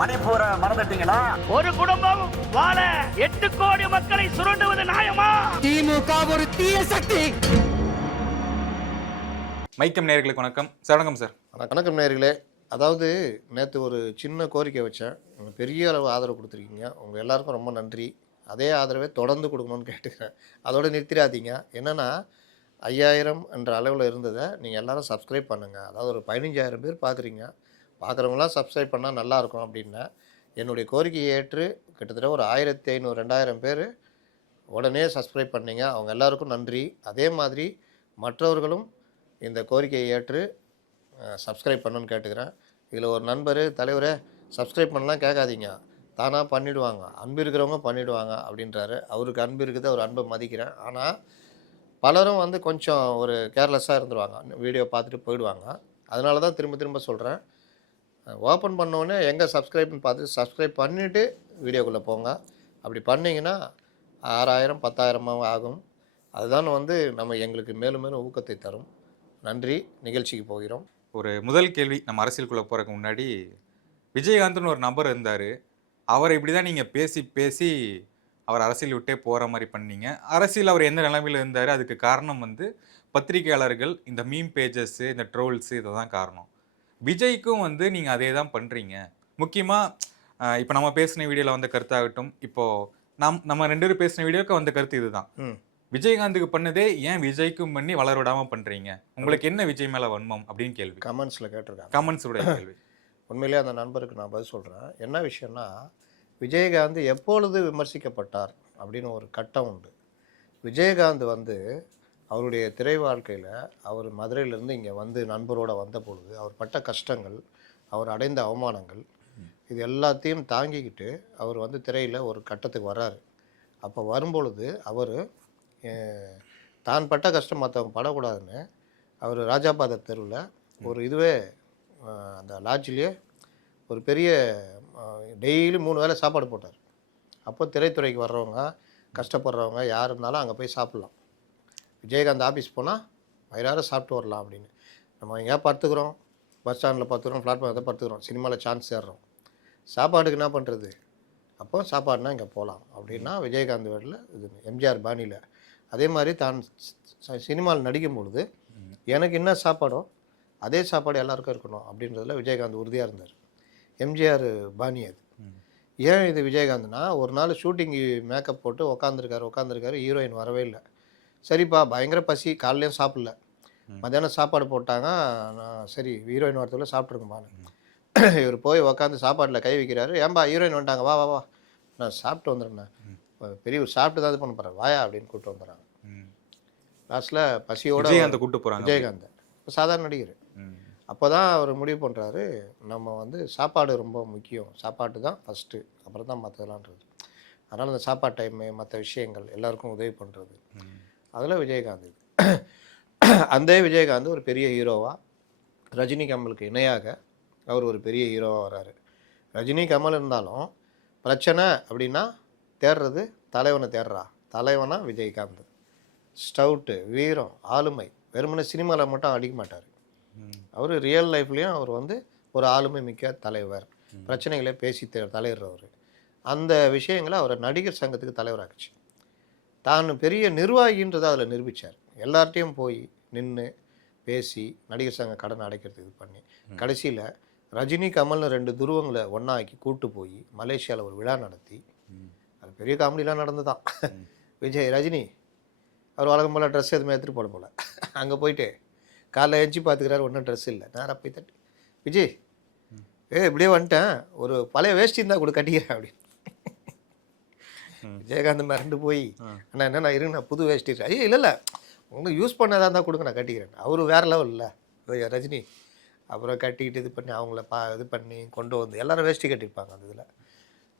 மணிப்பூரை மறந்துட்டீங்களா? ஒரு குடும்பம் வாழ 8 கோடி மக்களை சுரண்டுவது நியாயமா? திமுக ஒரு தீய சக்தி. மைக்கம் நேயர்களுக்கு வணக்கம். வணக்கம் சார். வணக்கம் நேயர்களே. அதாவது நேற்று ஒரு சின்ன கோரிக்கை வச்சேன். பெரிய அளவு ஆதரவு கொடுத்துருக்கீங்க. உங்கள் எல்லாருக்கும் ரொம்ப நன்றி. அதே ஆதரவை தொடர்ந்து கொடுக்கணும்னு கேட்டுக்கிறேன். அதோடு நிறுத்திடாதீங்க. என்னென்னா 5000 என்ற அளவில் இருந்ததை நீங்கள் எல்லோரும் சப்ஸ்கிரைப் பண்ணுங்கள். அதாவது ஒரு 15000 பேர் பார்க்குறீங்க. பார்க்குறவங்களாம் சப்ஸ்கிரைப் பண்ணால் நல்லாயிருக்கும் அப்படின்னா என்னுடைய கோரிக்கையை ஏற்று கிட்டத்தட்ட ஒரு 1500 2000 பேர் உடனே சப்ஸ்கிரைப் பண்ணீங்க. அவங்க எல்லாருக்கும் நன்றி. அதே மாதிரி மற்றவர்களும் இந்த கோரிக்கையை ஏற்று சப்ஸ்கிரைப் பண்ணணுன்னு கேட்டுக்கிறேன். இதில் ஒரு நண்பர், தலைவரே சப்ஸ்கிரைப் பண்ணலாம் கேட்காதீங்க, தானாக பண்ணிவிடுவாங்க, அன்பு இருக்கிறவங்க பண்ணிவிடுவாங்க அப்படின்றாரு. அவருக்கு அன்பு இருக்குது, அவர் அன்பை மதிக்கிறேன். ஆனால் பலரும் வந்து கொஞ்சம் ஒரு கேர்லெஸ்ஸாக இருந்துருவாங்க, வீடியோ பார்த்துட்டு போயிடுவாங்க. அதனால தான் திரும்ப திரும்ப சொல்கிறேன், ஓப்பன் பண்ணோடனே எங்கே சப்ஸ்கிரைப்னு பார்த்துட்டு சப்ஸ்கிரைப் பண்ணிவிட்டு வீடியோக்குள்ளே போங்க. அப்படி பண்ணிங்கன்னா 6000 10,000 ஆகும். அதுதான் வந்து எங்களுக்கு மேலும் மேலும் ஊக்கத்தை தரும். நன்றி. நிகழ்ச்சிக்கு போகிறோம். ஒரு முதல் கேள்வி, நம்ம அரசியலுக்குள்ளே போகிறதுக்கு முன்னாடி, விஜயகாந்த்னு ஒரு நபர் இருந்தார். அவரை இப்படி தான் நீங்கள் பேசி பேசி அவர் அரசியல் விட்டே போகிற மாதிரி பண்ணீங்க. அரசியல் அவர் எந்த நிலைமையில் இருந்தார், அதுக்கு காரணம் வந்து பத்திரிகையாளர்கள், இந்த மீம் பேஜஸ்ஸு, இந்த ட்ரோல்ஸு, இதை தான் காரணம். விஜய்க்கும் வந்து நீங்கள் அதே தான் பண்ணுறீங்க. முக்கியமாக இப்போ நம்ம பேசின வீடியோவில் வந்த கருத்தாகட்டும், இப்போது நம்ம 2 பேரும் பேசின வீடியோவுக்கு வந்த கருத்து இதுதான். விஜயகாந்துக்கு பண்ணதே ஏன் விஜய்க்கும் பண்ணி வளர விடாமல் பண்ணுறீங்க? உங்களுக்கு என்ன விஜய் மேலே வன்மம் அப்படின்னு கேள்வி கமெண்ட்ஸில் கேட்டிருக்காங்க. கமெண்ட்ஸுடைய கேள்வி. உண்மையிலேயே அந்த நண்பருக்கு நான் பதில் சொல்கிறேன். என்ன விஷயம்னா, விஜயகாந்த் எப்பொழுது விமர்சிக்கப்பட்டார் அப்படின்னு ஒரு கட்டம் உண்டு. விஜயகாந்த் வந்து அவருடைய திரை வாழ்க்கையில் அவர் மதுரையிலேருந்து இங்கே வந்து நண்பரோடு வந்த பொழுது அவர் பட்ட கஷ்டங்கள், அவர் அடைந்த அவமானங்கள், இது எல்லாத்தையும் தாங்கிக்கிட்டு அவர் வந்து திரையில் ஒரு கட்டத்துக்கு வர்றாரு. அப்போ வரும்பொழுது அவர் தான் பட்ட கஷ்டம் மற்றவங்க படக்கூடாதுன்னு அவர் ராஜாபாத தெருவில் ஒரு இதுவே அந்த லாட்ஜிலேயே ஒரு பெரிய டெய்லி 3 வேளை சாப்பாடு போட்டார். அப்போ திரைத்துறைக்கு வர்றவங்க, கஷ்டப்படுறவங்க யார் இருந்தாலும் அங்கே போய் சாப்பிட்லாம். விஜயகாந்த் ஆஃபீஸ் போனால் வயிறார சாப்பிட்டு வரலாம் அப்படின்னு. நம்ம எங்கேயா படுத்துக்கிறோம், பஸ் ஸ்டாண்டில் படுத்துக்கிறோம், பிளாட்ஃபார்ம் படுத்துக்கிறோம், சினிமாவில் சான்ஸ் ஏறுறோம், சாப்பாடுக்கு என்ன பண்ணுறது? அப்போ சாப்பாடுனா இங்கே போகலாம் அப்படின்னா விஜயகாந்த் வீட்டில் இது எம்ஜிஆர் பாணியில். அதே மாதிரி தான் சினிமாவில் நடிக்கும் பொழுது எனக்கு என்ன சாப்பாடோ அதே சாப்பாடு எல்லாருக்கும் இருக்கணும் அப்படின்றதுல விஜயகாந்த் உறுதியாக இருந்தார். எம்ஜிஆர் பாணி அது. ஏன் இது விஜயகாந்த்னா, ஒரு நாள் ஷூட்டிங்கு மேக்கப் போட்டு உட்காந்துருக்காரு, ஹீரோயின் வரவே இல்லை. சரிப்பா, பயங்கர பசி, காலையிலையும் சாப்பிடல, மத்தியானம் சாப்பாடு போட்டாங்க. நான் சரி ஹீரோயின் வரத்துக்குள்ளே சாப்பிட்ருக்குமான்னு இவர் போய் உக்காந்து சாப்பாட்டில் கை வைக்கிறாரு. ஏன்பா ஹீரோயின் வந்துட்டாங்க, வா வா வா, நான் சாப்பிட்டு வந்துடுறேன், பெரிய சாப்பிட்டு தான் இது பண்ண போகிறேன், வாயா அப்படின்னு கூப்பிட்டு வந்துடுறாங்க. லாஸ்ட்டில் பசியோடு கூப்பிட்டு போகிறாங்க. விஜயகாந்த் சாதாரண நடிகர். அப்போ தான் அவர் முடிவு பண்ணுறாரு, நம்ம வந்து சாப்பாடு ரொம்ப முக்கியம், சாப்பாட்டு தான் ஃபஸ்ட்டு, அப்புறம் தான் மற்றதெல்லான்றது. அதனால் அந்த சாப்பாடு டைமு, மற்ற விஷயங்கள் எல்லாருக்கும் உதவி பண்ணுறது, அதில் விஜயகாந்த். அந்த விஜயகாந்த் ஒரு பெரிய ஹீரோவாக, ரஜினி கமலுக்கு இணையாக அவர் ஒரு பெரிய ஹீரோவாக வர்றாரு. ரஜினி கமல் இருந்தாலும் பிரச்சனை அப்படின்னா தேடுறது தலைவனை தேடுறா, தலைவனா விஜயகாந்த். ஸ்டவுட்டு, வீரம், ஆளுமை, வெறுமனே சினிமாவில் மட்டும் அடிக்க மாட்டார். அவர் ரியல் லைஃப்லேயும் அவர் வந்து ஒரு ஆளுமை மிக்க தலைவர், பிரச்சனைகளை பேசி தலையிடுறவர். அந்த விஷயங்களை அவரை நடிகர் சங்கத்துக்கு தலைவராகிச்சு. தான் பெரிய நிர்வாகின்றதை அதில் நிரூபித்தார். எல்லார்ட்டையும் போய் நின்று பேசி நடிகர் சங்க கடன் அடைக்கிறதுக்கு இது பண்ணி கடைசியில் ரஜினி கமல்னு 2 துருவங்களை ஒன்றாக்கி கூட்டு போய் மலேசியாவில் ஒரு விழா நடத்தி, அது பெரிய காமெடிலாம் நடந்துதான். ரஜினி அவர் வழக்கம் போல் ட்ரெஸ் எதுவுமே எடுத்துகிட்டு போட போல, அங்கே போயிட்டு காலைல எழுச்சி பார்த்துக்கிறாரு, ஒன்றும் ட்ரெஸ் இல்லை. நேராக போய் தட்டி, விஜய் இப்படியே வந்துட்டேன், ஒரு பழைய வேஷ்டி இருந்தால் கூட கட்டிக்கிறேன் அப்படின்னு. விஜயகாந்த் மிரண்டு போய், அண்ணா என்ன நான் இருங்க, நான் புது வேஷ்டி, ஐயோ இல்லை உங்களுக்கு யூஸ் பண்ணதாக இருந்தால் கொடுங்க, நான் கட்டிக்கிறேன். அவர் வேறு லெவல் இல்லை ரஜினி. அப்புறம் கட்டிக்கிட்டு இது பண்ணி அவங்கள இது பண்ணி கொண்டு வந்து எல்லோரும் வேஷ்டி கட்டியிருப்பாங்க அந்த இதில்.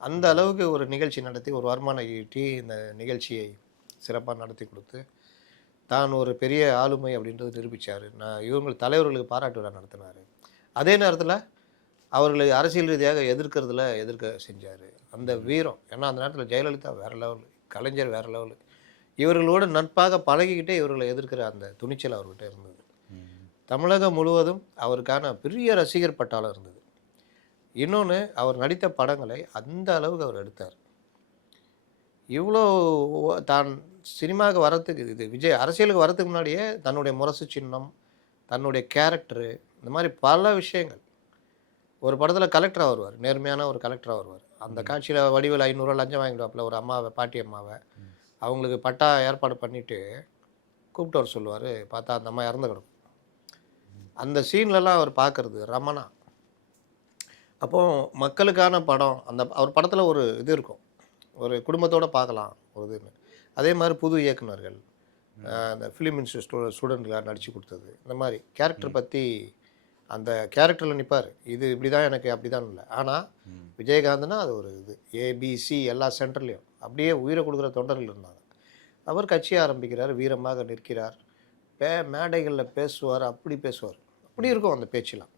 அந்த அளவுக்கு ஒரு நிகழ்ச்சி நடத்தி ஒரு வருமானம் ஈட்டி இந்த நிகழ்ச்சியை சிறப்பாக நடத்தி கொடுத்து தான் ஒரு பெரிய ஆளுமை அப்படின்றது நிரூபித்தார். இவங்க தலைவர்களுக்கு பாராட்டு விழா நடத்தினார். அதே நேரத்தில் அவர்களை அரசியல் ரீதியாக எதிர்க்க செஞ்சார். அந்த வீரம், ஏன்னா அந்த நேரத்தில் ஜெயலலிதா வேறு லெவலு, கலைஞர் வேறு லெவலு, இவர்களோடு நட்பாக பழகிக்கிட்டே இவர்களை எதிர்க்கிற அந்த துணிச்சல் அவர்கிட்ட இருந்தது. தமிழகம் முழுவதும் அவருக்கான பெரிய ரசிகர் பட்டாளம் இருந்தது. இன்னொன்று, அவர் நடித்த படங்களை அந்த அளவுக்கு அவர் எடுத்தார். இவ்வளோ தான் சினிமாவுக்கு வரத்துக்கு இது விஜய் அரசியலுக்கு வரத்துக்கு முன்னாடியே தன்னுடைய முரசு சின்னம், தன்னுடைய கேரக்டரு, இந்த மாதிரி பல விஷயங்கள். ஒரு படத்தில் கலெக்டராக வருவார், நேர்மையான ஒரு கலெக்டராக வருவார். அந்த காட்சியில் வடிவேல் 500 லஞ்சம் வாங்கிடுவாப்பில் ஒரு அம்மாவை, பாட்டி அம்மாவை. அவங்களுக்கு பட்டா ஏற்பாடு பண்ணிவிட்டு கூப்பிட்டு வர சொல்லுவார். பார்த்தா அந்த அம்மா இறந்து கிடக்கும். அந்த சீன்லலாம் அவர் பார்க்குறது ரமணா. அப்போது மக்களுக்கான படம், அந்த அவர் படத்தில் ஒரு இது இருக்கும், ஒரு குடும்பத்தோடு பார்க்கலாம் ஒரு இதுன்னு. அதே மாதிரி புது இயக்குனர்கள், அந்த ஃபிலிம் இன்ஸ்டியூட் ஸ்டூடெண்ட்லாம் நடித்து கொடுத்தது, இந்த மாதிரி கேரக்டர் பற்றி அந்த கேரக்டரில் நிற்பார். இது இப்படி தான் எனக்கு அப்படி தான் இல்லை. ஆனால் விஜயகாந்த்னா அது ஒரு இது ஏபிசி எல்லா சென்டர்லேயும் அப்படியே உயிரை கொடுக்குற தொண்டர்கள் இருந்தாங்க. அவர் கட்சி ஆரம்பிக்கிறார், வீரமாக நிற்கிறார், மேடைகளில் பேசுவார், அப்படி பேசுவார், அப்படி இருக்கும் அந்த பேச்செலாம்.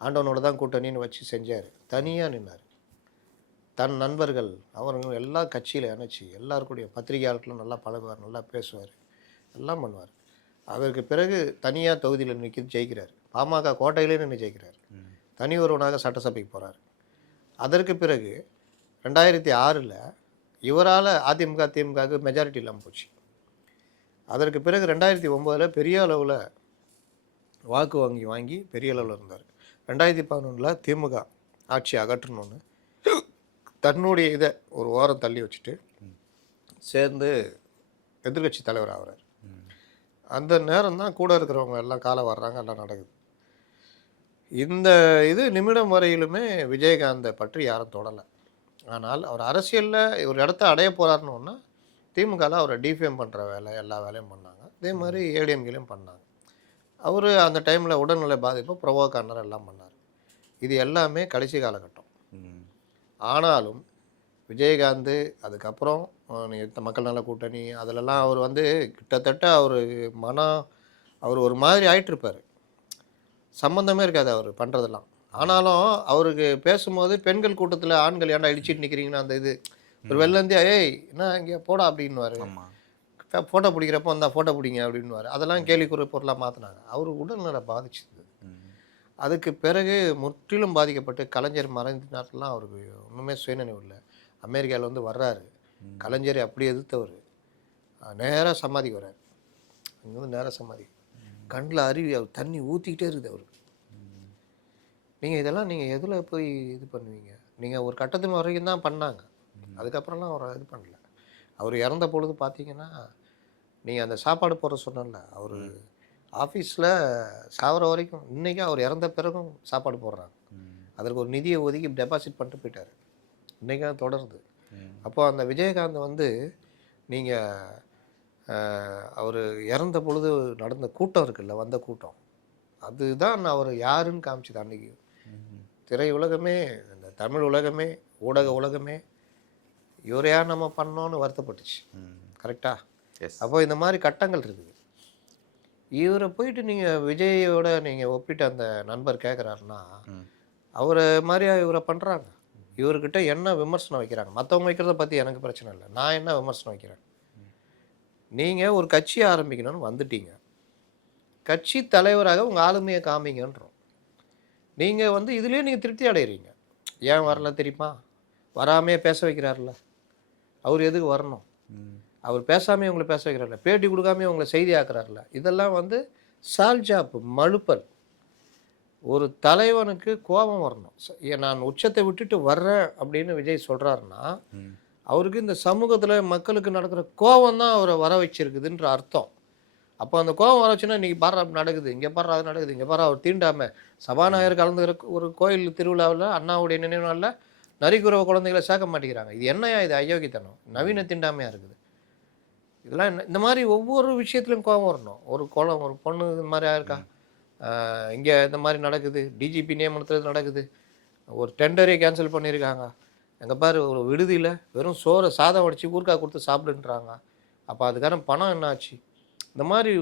ஆண்டவனோட தான் கூட்டணின்னு வச்சு செஞ்சார். தனியாக நின்னார். தன் நண்பர்கள் அவருங்க எல்லா கட்சியில் இணைச்சி எல்லாருக்கூடிய பத்திரிகையாளர்களும் நல்லா பழகுவார், நல்லா பேசுவார், எல்லாம் பண்ணுவார். அதற்கு பிறகு தனியாக தொகுதியில் நிற்கி ஜெயிக்கிறார். பாமக கோட்டையிலே நின்று ஜெயிக்கிறார். தனி ஒருவனாக சட்டசபைக்கு போகிறார். அதற்கு பிறகு 2006 இவரால் அதிமுக திமுகவுக்கு மெஜாரிட்டி இல்லாமல் போச்சு. அதற்கு பிறகு 2009 பெரிய அளவில் வாக்கு வாங்கி பெரிய அளவில் இருந்தார். 2011 திமுக ஆட்சி அகற்றணும்னு தன்னுடைய இதை ஒரு ஓரம் தள்ளி வச்சுட்டு சேர்ந்து எதிர்கட்சி தலைவர் ஆகிறார். அந்த நேரம் தான் கூட இருக்கிறவங்க எல்லாம் காலம் வர்றாங்க, எல்லாம் நடக்குது. இந்த இது நிமிடம் வரையிலுமே விஜயகாந்தை பற்றி யாரும் தொடலை. ஆனால் அவர் அரசியலில் ஒரு இடத்த அடைய போகிறாருன்னு திமுகவில் அவரை டிஃபேம் பண்ணுற வேலை எல்லா வேலையும் பண்ணாங்க. அதே மாதிரி ஏடிஎம்கேலையும் பண்ணாங்க. அவர் அந்த டைமில் உடல்நிலை பாதிப்பு ப்ரொவோக்கானர் எல்லாம் பண்ணார். இது எல்லாமே கடைசி காலகட்டம். ஆனாலும் விஜயகாந்த் அதுக்கப்புறம் மக்கள் நல கூட்டணி அதிலெல்லாம் அவர் கிட்டத்தட்ட அவர் ஒரு மாதிரி ஆயிட்டிருப்பார். சம்மந்தமே இருக்காது அவர் பண்ணுறதெல்லாம். ஆனாலும் அவருக்கு பேசும்போது பெண்கள் கூட்டத்தில் ஆண்கள் ஏன்டா இடிச்சிட்டு நிற்கிறீங்கன்னா அந்த இது ஒரு வெள்ளந்தியா ஏய் என்ன இங்கே போடா அப்படின்வார். ஃபோட்டோ பிடிக்கிறப்போ அந்த ஃபோட்டோ பிடிங்க அப்படின்வார். அதெல்லாம் கேலிக்குறை பொருளாக மாற்றினாங்க. அவர் உடல்நல பாதிச்சுது. அதுக்கு பிறகு முற்றிலும் பாதிக்கப்பட்டு கலைஞர் மறைந்த நேரத்துலாம் அவருக்கு ஒன்றுமே சுயநினைவு இல்லை. அமெரிக்காவில் வர்றாரு. கலைஞரை அப்படி எதிர்த்தவர் நேராக சமாதிக்கு வர்றாரு. அங்கே நேராக சமாதி கண்ணில் அருவி அவர் தண்ணி ஊற்றிக்கிட்டே இருக்குது அவருக்கு. இதெல்லாம் நீங்கள் எதில் போய் இது பண்ணுவீங்க? நீங்கள் ஒரு கட்டத்தின் வரைக்கும் தான் பண்ணாங்க. அதுக்கப்புறம்லாம் அவர் இது பண்ணல. அவர் இறந்த பொழுது பார்த்தீங்கன்னா நீங்கள் அந்த சாப்பாடு போடுற சொன்னல, அவர் ஆஃபீஸில் சாவர வரைக்கும் இன்றைக்கும் அவர் இறந்த பிறகும் சாப்பாடு போடுறாங்க. அதற்கு ஒரு நிதியை ஒதுக்கி டெபாசிட் பண்ணிட்டு போயிட்டார். இன்றைக்கும் தொடருது. அப்போது அந்த விஜயகாந்த் நீங்கள் அவர் இறந்த பொழுது நடந்த கூட்டம் இருக்குல்ல, வந்த கூட்டம், அதுதான் அவர் யாருன்னு காமிச்சுது. அன்றைக்கி திரை உலகமே, இந்த தமிழ் உலகமே, ஊடக உலகமே இவரையா நம்ம பண்ணோன்னு வருத்தப்பட்டுச்சு. கரெக்டாக? அப்போ இந்த மாதிரி கட்டங்கள் இருக்குது. இவரை போயிட்டு நீங்கள் விஜயோட நீங்கள் ஒப்பிட்டு அந்த நண்பர் கேட்குறாருன்னா அவரை மாதிரியா இவரை பண்ணுறாங்க. இவர்கிட்ட என்ன விமர்சனம் வைக்கிறாங்க? மற்றவங்க வைக்கிறத பற்றி எனக்கு பிரச்சனை இல்லை. நான் என்ன விமர்சனம் வைக்கிறேன்? நீங்கள் ஒரு கட்சி ஆரம்பிக்கணும்னு வந்துட்டீங்க. கட்சி தலைவராக உங்கள் ஆளுமையை காமிங்கன்றோம். நீங்கள் இதுலேயே நீங்கள் திருப்தி அடைகிறீங்க. ஏன் வரல தெரியுமா? வராமையே பேச வைக்கிறார்ல. அவர் எதுக்கு வரணும்? அவர் பேசாமே உங்களை பேச வைக்கிறார்ல, பேட்டி கொடுக்காமே உங்களை செய்தி ஆக்குறாருல. இதெல்லாம் சால்ஜாப்பு, மழுப்பல். ஒரு தலைவனுக்கு கோபம் வரணும். நான் உச்சத்தை விட்டுட்டு வர்றேன் அப்படின்னு விஜய் சொல்கிறாருன்னா அவருக்கு இந்த சமூகத்தில் மக்களுக்கு நடக்கிற கோபம் தான் அவரை வர வச்சிருக்குதுன்ற அர்த்தம். அப்போ அந்த கோபம் வர வச்சுன்னா இன்றைக்கி பாரு அப்படி நடக்குது, இங்கே பாரு அது நடக்குது, இங்கே பாரு அவர் தீண்டாமல் சபாநாயகர் கலந்துக்கிற ஒரு கோயில் திருவிழாவில் அண்ணாவுடைய நினைவு நாளில் நரிக்குறவ குழந்தைகளை சேர்க்க மாட்டேங்கிறாங்க. இது என்னையா? இது அயோக்கியத்தனம், நவீன தீண்டாமையாக இருக்குது. இதெல்லாம் என்ன? இந்த மாதிரி ஒவ்வொரு விஷயத்துலையும் கோபம் வரணும். ஒரு பொண்ணு இது மாதிரி ஆயிருக்கா, இங்கே இந்த மாதிரி நடக்குது, டிஜிபி நியமனத்தில் நடக்குது, ஒரு டெண்டரே கேன்சல் பண்ணியிருக்காங்க, எங்கே பாரு ஒரு விடுதியில் வெறும் சோறை சாதம் வடித்து ஊறுகாய் கொடுத்து சாப்பிடுன்றாங்க. அப்போ அதுக்கான பணம் என்ன ஆச்சு? இந்த மாதிரி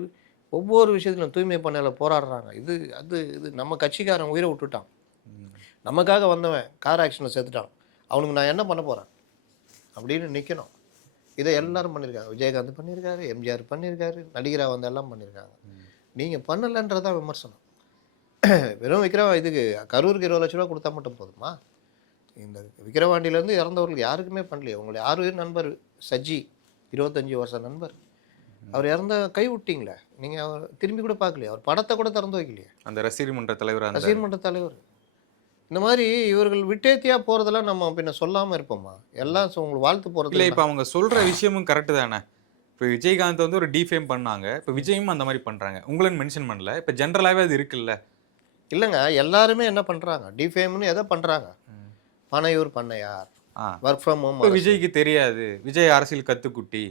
ஒவ்வொரு விஷயத்துலையும் தூய்மை பண்ணையில் போராடுறாங்க. இது நம்ம கட்சிக்காரன் உயிரை விட்டுட்டான். நமக்காக வந்தவன் கார் ஆக்சிடென்ட்டில் செத்துட்டான். அவனுக்கு நான் என்ன பண்ண போகிறேன் அப்படின்னு நிற்கணும். இதை எல்லாரும் பண்ணியிருக்காங்க. விஜயகாந்த் பண்ணியிருக்காரு, எம்ஜிஆர் பண்ணியிருக்காரு, நடிகராக எல்லாம் பண்ணியிருக்காங்க. நீங்கள் பண்ணலைன்றதான் விமர்சனம். வெறும் இதுக்கு கரூருக்கு 20 லட்ச ரூபா கொடுத்தா மட்டும் போதுமா? இந்த விக்கிரவாண்டியிலேருந்து இறந்தவர்களுக்கு யாருக்குமே பண்ணலையே. உங்களை யாரு நண்பர் சஜ்ஜி 25 வருஷம் நண்பர், அவர் இறந்த கை விட்டீங்களே, நீங்கள் அவர் திரும்பி கூட பார்க்கலையே, அவர் படத்தை கூட திறந்து வைக்கலையே. அந்த ரசிகர் மன்ற தலைவர், ரசிகர் மன்ற தலைவர். இந்த மாதிரி இவர்கள் விட்டேத்தியா போகிறதெல்லாம் நம்ம பின்ன சொல்லாமல் இருப்போமா? எல்லாம் உங்களுக்கு வாழ்த்து போகிறது இல்லை. இப்போ அவங்க சொல்கிற விஷயமும் கரெக்டு தானே. இப்போ விஜயகாந்த் வந்து ஒரு டிஃபேம் பண்ணாங்க, இப்போ விஜயும் அந்த மாதிரி பண்ணுறாங்க. உங்களும் மென்ஷன் பண்ணல, இப்போ ஜென்ரலாகவே அது இருக்குல்ல. இல்லைங்க, எல்லாருமே என்ன பண்ணுறாங்க, டிஃபேம்னு எதை பண்ணுறாங்க, பனையூர் பண்ணையார், ஒர்க் ஃப்ரம் ஹோம். விஜய்க்கு தெரியாது, விஜய் அரசியல் கத்துக்குட்டி,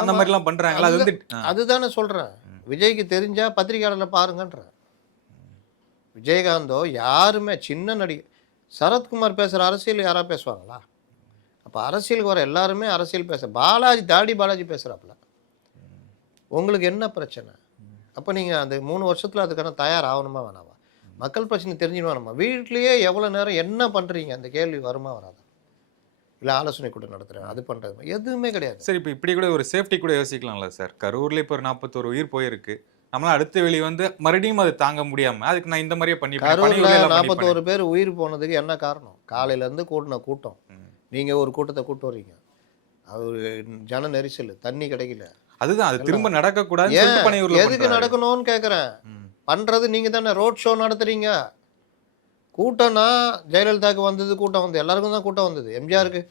அந்த மாதிரிலாம் பண்ணுறாங்களா? அது வந்து அதுதானே சொல்கிறேன். விஜய்க்கு தெரிஞ்சா பத்திரிகையாளர்ல பாருங்கன்றேன். விஜயகாந்தோ யாருமே சின்ன நடிகை. சரத்குமார் பேசுகிற அரசியல் யாராவது பேசுவாங்களா? அப்போ அரசியலுக்கு வர எல்லாருமே அரசியல் பாலாஜி பாலாஜி பேசுகிறாப்புல. உங்களுக்கு என்ன பிரச்சனை? அப்போ நீங்கள் அந்த 3 வருஷத்தில் அதுக்கான தயார் ஆகணுமா வேணாமா? மக்கள் பிரச்சனை தெரிஞ்சுன்னு வேணாமா? வீட்லேயே எவ்வளோ நேரம் என்ன பண்ணுறீங்க, அந்த கேள்வி வருமா வராதா? இல்லை ஆலோசனை கூட்டம் நடத்துகிறேன், அது பண்ணுறது எதுவுமே கிடையாது. சரி, இப்போ இப்படி கூட ஒரு சேஃப்டி கூட யோசிக்கலாம்ல சார். கரூரில் இப்போ ஒரு 41 உயிர் போயிருக்கு. நம்மளால் அடுத்த வெளி வந்து மறுபடியும் அது தாங்க முடியாமல் அதுக்கு நான் இந்த மாதிரியே பண்ணி. கரூரில் 41 பேர் உயிர் போனதுக்கு என்ன காரணம்? காலையிலேருந்து கூட்டின கூட்டம். நீங்கள் ஒரு கூட்டத்தை கூட்டு வர்றீங்க, அது ஜன நெரிசல், தண்ணி கிடைக்கல. அதுதான், அது திரும்ப நடக்கக்கூடாது. எதுக்கு நடக்கணும்னு கேட்குறேன். பண்ணுறது நீங்கள் தானே. ரோட் ஷோ நடத்துறீங்க. கூட்டம்னா ஜெயலலிதாவுக்கு வந்தது கூட்டம் வந்து எல்லாருக்கும் தான் கூட்டம் வந்தது. எம்ஜிஆருக்கு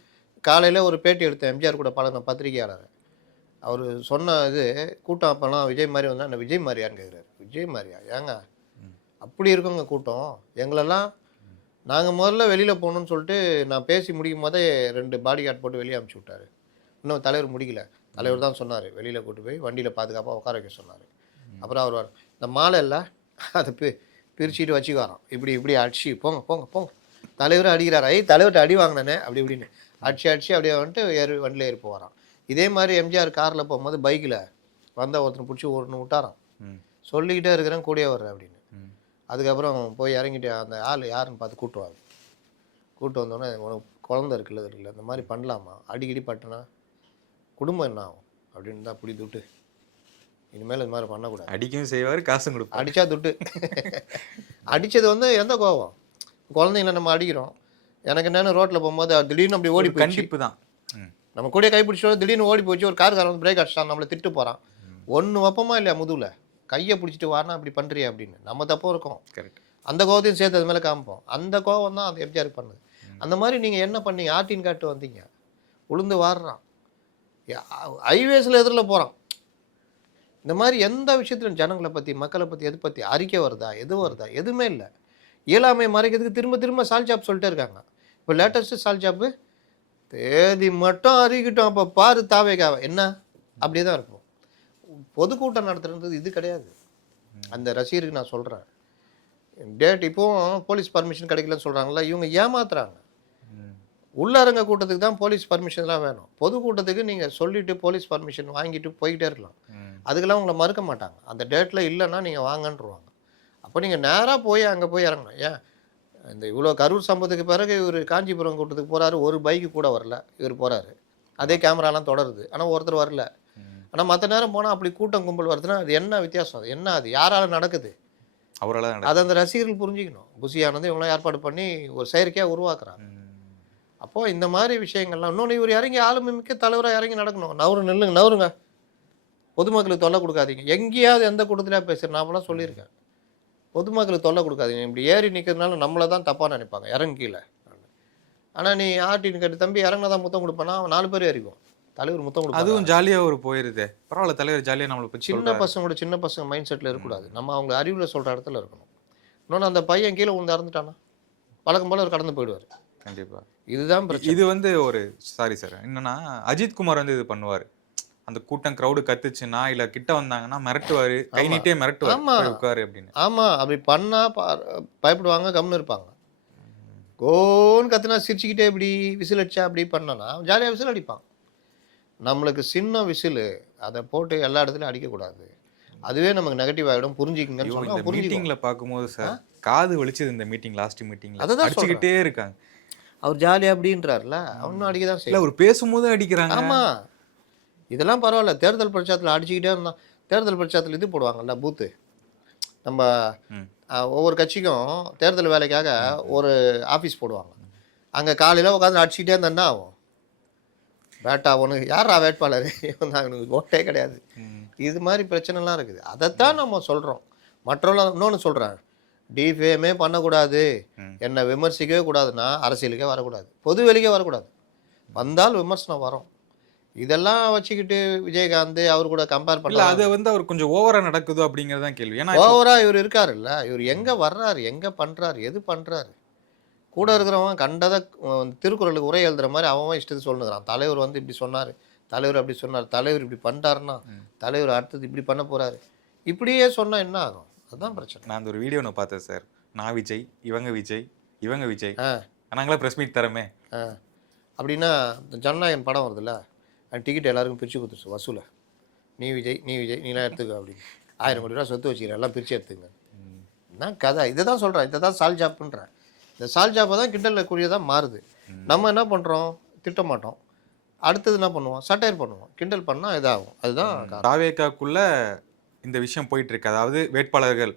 காலையில் ஒரு பேட்டி எடுத்தேன், எம்ஜிஆர் கூட பழகின பத்திரிகையாளர். அவர் சொன்ன கூட்டம் அப்போலாம் விஜய் மாதிரி வந்தால் என்ன விஜய் மாதிரியான்னு கேட்குறாரு. விஜய் மாதிரியா? ஏங்க அப்படி இருக்குங்க கூட்டம். எங்களெல்லாம் நாங்கள் முதல்ல வெளியில் போகணுன்னு சொல்லிட்டு நான் பேசி முடிக்கும் போதே 2 பாடி கார்டு போட்டு வெளியே அனுப்பிச்சி விட்டார். இன்னும் தலைவர் முடிக்கல. தலைவர் தான் சொன்னார், வெளியில் கூட்டு போய் வண்டியில் பாதுகாப்பாக உட்கார வைக்க சொன்னார். அப்புறம் அவர் இந்த மாலை இல்லை அதை பிரிச்சுட்டு வச்சுக்காராம். இப்படி அடிச்சு போங்க போங்க போங்க, தலைவரும் அடிக்கிறாரா? தலைவர்கிட்ட அடி வாங்கினேனே அப்படி இப்படின்னு அடிச்சு அப்படியே வந்துட்டு வண்டியில் ஏறி போகிறான். இதே மாதிரி எம்ஜிஆர் காரில் போகும்போது பைக்கில் வந்தால் ஒருத்தனை பிடிச்சி ஒன்று விட்டாரான். சொல்லிக்கிட்டே இருக்கிறேன் கூடிய வர்றேன் அப்படின்னு. அதுக்கப்புறம் போய் இறங்கிட்டு அந்த ஆள் யாருன்னு பார்த்து கூட்டு வந்தோடனே உனக்கு குழந்தை இருக்குல்ல, இந்த மாதிரி பண்ணலாமா? அடிக்கடி பட்டுனா குடும்பம் என்ன ஆகும் அப்படின்னு தான் பிடி துட்டு. இனிமேல் இந்த மாதிரி பண்ணக்கூடாது. அடிக்கவும் செய்வார், காசும் கொடுப்பார். அடித்தா துட்டு. அடித்தது வந்து எந்த கோபம்? குழந்தைங்கள நம்ம அடிக்கிறோம். எனக்கு என்னென்னு ரோட்டில் போகும்போது திடீர்னு அப்படி ஓடி போய் கண்டிப்பு தான். நம்ம கூட கைப்பிடிச்சோம், திடீர்னு ஓடி போச்சு, ஒரு கார்காரன் வந்து பிரேக் அடிச்சான், நம்மளை திட்டு போகிறான். ஒன்று வைப்பமா இல்லையா முதுகில் கையை பிடிச்சிட்டு வானா அப்படி பண்ணுறியா அப்படின்னு. நம்ம தப்பும் இருக்கோம். கரெக்ட். அந்த கோபத்தையும் சேர்த்து அது மேலே காமிப்போம். அந்த கோபம் தான் அந்த எம்ஜிஆர் பண்ணுது. அந்த மாதிரி நீங்கள் என்ன பண்ணீங்க? ஆட்டின் காட்டு வந்தீங்க, உளுந்து வாடுறான், ஹைவேஸில் எதிரில் போகிறான். இந்த மாதிரி எந்த விஷயத்துலையும் ஜனங்களை பற்றி மக்களை பற்றி எது பற்றி அறிக்கை வருதா, எது வருதா? எதுவுமே இல்லை. இயலாமை மறைக்கிறதுக்கு திரும்ப சால் ஜாப் சொல்லிட்டே இருக்காங்க. இப்போ லேட்டஸ்ட்டு சால் ஜாப்பு தேதி மட்டும் அறிக்கிட்டோம். அப்போ பாரு தாவேகாவை என்ன அப்படியே தான் இருக்கும். பொதுக்கூட்டம் நடத்துறது இது கிடையாது. அந்த ரசிகருக்கு நான் சொல்கிறேன், டேட் இப்போவும் போலீஸ் பர்மிஷன் கிடைக்கலன்னு சொல்கிறாங்களா, இவங்க ஏமாத்துறாங்க. உள்ளரங்க கூட்டத்துக்கு தான் போலீஸ் பர்மிஷன்லாம் வேணும். பொதுக்கூட்டத்துக்கு நீங்கள் சொல்லிவிட்டு போலீஸ் பர்மிஷன் வாங்கிட்டு போய்கிட்டே இருக்கலாம். அதுக்கெல்லாம் உங்களை மறுக்க மாட்டாங்க. அந்த டேட்டில் இல்லைன்னா நீங்கள் வாங்கன்றுவாங்க. அப்போ நீங்கள் நேராக போய் அங்கே போய் இறங்கணும். ஏன் இந்த இவ்வளோ கரூர் சம்பவத்துக்கு பிறகு இவர் காஞ்சிபுரம் கூட்டத்துக்கு போகிறாரு, ஒரு பைக்கு கூட வரல, இவர் போகிறாரு, அதே கேமராலாம் தொடருது, ஆனால் ஒருத்தர் வரல. ஆனால் மற்ற நேரம் போனால் அப்படி கூட்டம் கும்பல் வருதுன்னா அது என்ன வித்தியாசம்? அது என்ன? அது யாரால் நடக்குது? அவரால். அதை அந்த ரசிகர்கள் புரிஞ்சுக்கணும். புசியானது இவங்களாம் ஏற்பாடு பண்ணி ஒரு செயற்கையாக உருவாக்குறாங்க. அப்போது இந்த மாதிரி விஷயங்கள்லாம் இன்னொன்று, இவர் இறங்கி ஆளுமை மிக்க தலைவராக இறங்கி நடக்கணும். நவருங்க, பொதுமக்களுக்கு தொல்லை கொடுக்காதீங்க. எங்கேயாவது எந்த கூட்டத்திலையா பேசுகிறேன், நாமெல்லாம் சொல்லியிருக்கேன், பொதுமக்களுக்கு தொல்லை கொடுக்காதீங்க. இப்படி ஏறி நிற்கிறதுனால நம்மளை தான் தப்பாக நினைப்பாங்க, இறங்கி கீழே. ஆனால் நீ ஆட்டின்னு கேட்டு தம்பி இறங்கினதான் முத்தம் கொடுப்பேன்னா 4 பேர் ஏறிக்கும், தலைவர் முத்தம் கொடுப்போம். அதுவும் ஜாலியாக ஒரு போயிருது. பரவாயில்ல, தலைவர் ஜாலியாக நம்மளை பற்றி. சின்ன பசங்க மைண்ட் செட்டில் இருக்கக்கூடாது. நம்ம அவங்க அறிவில் சொல்கிற இடத்துல இருக்கணும். இன்னொன்று, அந்த பையன் கீழே வந்து இறந்துட்டானா பழக்கம் போல அவர் கடந்து போயிடுவார். கண்டிப்பாக. இதுதான் பிரச்சனை. இது வந்து ஒரு சாரி சார், என்னன்னா அஜித் குமார் வந்து இது பண்ணுவார். அந்த கூட்டம் க்ரௌடு கத்துச்சுன்னா இல்லை கிட்ட வந்தாங்கன்னா மிரட்டுவார், கை நீட்டே மிரட்டுவார் உட்காரு அப்படின்னு. ஆமாம், அப்படி பண்ணால் பயப்படுவாங்க, கம்னு இருப்பாங்க. கோன்னு கத்துனா சிரிச்சுக்கிட்டே இப்படி விசில் அடிச்சா அப்படி பண்ணனா ஜாலியாக விசில் அடிப்பான். நம்மளுக்கு சின்ன விசிலு அதை போட்டு எல்லா இடத்துலையும் அடிக்கக்கூடாது. அதுவே நமக்கு நெகட்டிவ் ஆகிடும். புரிஞ்சுக்கிங்கன்னு சொன்னால் மீட்டிங்கில் பார்க்கும்போது சார் காது வலிச்சது. இந்த மீட்டிங், லாஸ்ட் மீட்டிங்கில் அதை அடிச்சுக்கிட்டே இருக்காங்க. அவர் ஜாலியாக அப்படின்றாருல, அவனும் அடிக்க தான் செய்யல. அவர் பேசும்போது அடிக்கிறாங்க. ஆமாம், இதெல்லாம் பரவாயில்ல. தேர்தல் பிரச்சாரத்தில் அடிச்சுக்கிட்டே இருந்தான். தேர்தல் பிரச்சாரத்தில் இது போடுவாங்கல்ல, பூத்து, நம்ம ஒவ்வொரு கட்சிக்கும் தேர்தல் வேலைக்காக ஒரு ஆஃபீஸ் போடுவாங்க. அங்கே காலையில் உட்காந்து அடிச்சுக்கிட்டே இருந்தா என்ன ஆகும்? வேட்டா உனக்கு யாரா வேட்பாளர், அவனுக்கு ஓட்டே கிடையாது. இது மாதிரி பிரச்சனைலாம் இருக்குது. அதைத்தான் நம்ம சொல்கிறோம். மற்றவங்க இன்னொன்று சொல்கிறேன், டிஃபேமே பண்ணக்கூடாது, என்னை விமர்சிக்கவே கூடாதுன்னா அரசியலுக்கே வரக்கூடாது, பொது வெளிக்கே வரக்கூடாது. வந்தால் விமர்சனம் வரும். இதெல்லாம் வச்சுக்கிட்டு விஜயகாந்த் அவர் கூட கம்பேர் பண்ணல. அது வந்து அவர் கொஞ்சம் ஓவரா நடக்குது அப்படிங்கறதான் கேள்வி. ஏன்னா ஓவரா இவர் இருக்காருல்ல, இவர் எங்க வர்றாரு, எங்க பண்றாரு, எது பண்றாரு? கூட இருக்கிறவன் கண்டதை திருக்குறளுக்கு உரை எழுதுற மாதிரி அவன் இஷ்டத்துக்கு சொல்லுகிறான். தலைவர் வந்து இப்படி சொன்னார், தலைவர் அப்படி சொன்னார், தலைவர் இப்படி பண்ணிட்டாருன்னா தலைவர் அடுத்தது இப்படி பண்ண போறாரு, இப்படியே சொன்னா என்ன ஆகும்? அதுதான் பிரச்சனை. நான் அந்த ஒரு வீடியோ ஒன்று பார்த்தேன் சார். நான் விஜய், இவங்க விஜய், இவங்க விஜய், நாங்களே ப்ரெஸ் மீட் தரமே அப்படின்னா இந்த ஜனநாயகன் படம் வருதுல்ல, டிக்கெட் எல்லாருக்கும் பிரித்து கொடுத்துருச்சு வசூலை. நீ விஜய், நீ விஜய், நீலாம் எடுத்துக்க அப்படின்னு 1000 கோடி ரூபா சொத்து வச்சுக்கிறேன், எல்லாம் பிரித்து எடுத்துங்க. நான் கதை இதை தான் சொல்கிறேன். இதை தான் சால் ஜாப்புன்றேன். இந்த சால் ஜாப்பை தான் கிண்டலில் கூடியதாக மாறுது. நம்ம என்ன பண்ணுறோம்? திட்ட மாட்டோம். அடுத்தது என்ன பண்ணுவோம்? சட்டையர் பண்ணுவோம். கிண்டல் பண்ணால் இதாகும். அதுதான் தாவேக்காக்குள்ள இந்த விஷயம் போயிட்டு இருக்கு. அதாவது வேட்பாளர்கள்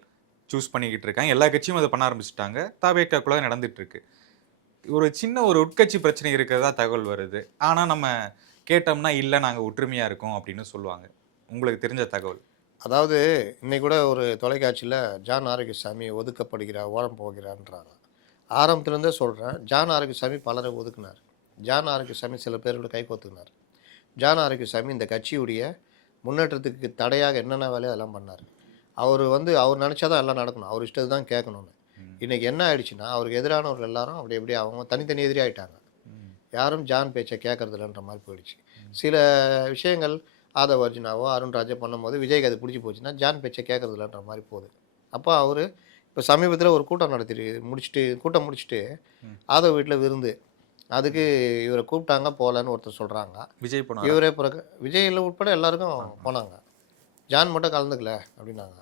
சூஸ் பண்ணிக்கிட்டு இருக்காங்க, எல்லா கட்சியும் அதை பண்ண ஆரம்பிச்சுட்டாங்க. தாவேக்காக்குள்ள நடந்துட்டு இருக்கு. ஒரு சின்ன ஒரு உட்கட்சி பிரச்சனை இருக்கிறதா தகவல் வருது. ஆனால் நம்ம கேட்டோம்னா இல்லை நாங்கள் ஒற்றுமையாக இருக்கோம் அப்படின்னு சொல்லுவாங்க. உங்களுக்கு தெரிஞ்ச தகவல்? அதாவது இன்னைக்கு கூட ஒரு தொலைக்காட்சியில் ஜான் ஆரோக்கியசாமி ஒதுக்கப்படுகிறார், ஓரம் போகிறான்றாங்க. ஆரம்பத்துலேருந்தே சொல்கிறேன், ஜான் ஆரோக்கியசாமி பலரை ஒதுக்குனார். ஜான் ஆரோக்கியசாமி சில பேரோட கை கோத்துக்கினார். ஜான் ஆரோக்கியசாமி இந்த கட்சியுடைய முன்னேற்றத்துக்கு தடையாக என்னென்ன வேலையோ அதெல்லாம் பண்ணார். அவர் நினச்சாதான் எல்லாம் நடக்கணும், அவர் இஷ்டத்து தான் கேட்கணும்னு. இன்றைக்கி என்ன ஆயிடுச்சுன்னா, அவருக்கு எதிரானவர்கள் எல்லாரும் அப்படி எப்படி அவங்க தனித்தனி எதிரியாகிட்டாங்க. யாரும் ஜான் பேச்சை கேட்கறதில்லன்ற மாதிரி போயிடுச்சு. சில விஷயங்கள் ஆதவ அர்ஜுனாவோ அருண்ராஜோ பண்ணும்போது விஜய்க்கு அது பிடிச்சி போச்சுன்னா ஜான் பேச்சை கேட்கறதில்லன்ற மாதிரி போகுது. அப்போ அவர் இப்போ சமீபத்தில் ஒரு கூட்டம் கூட்டம் முடிச்சுட்டு ஆதவ வீட்டில் விருந்து, அதுக்கு இவரை கூப்பிட்டாங்க போகலன்னு ஒருத்தர் சொல்கிறாங்க. விஜய் போனாங்க, இவரே விஜயில் உட்பட எல்லாருக்கும் போனாங்க, ஜான் மட்டும் கலந்துக்கல அப்படின்னாங்க.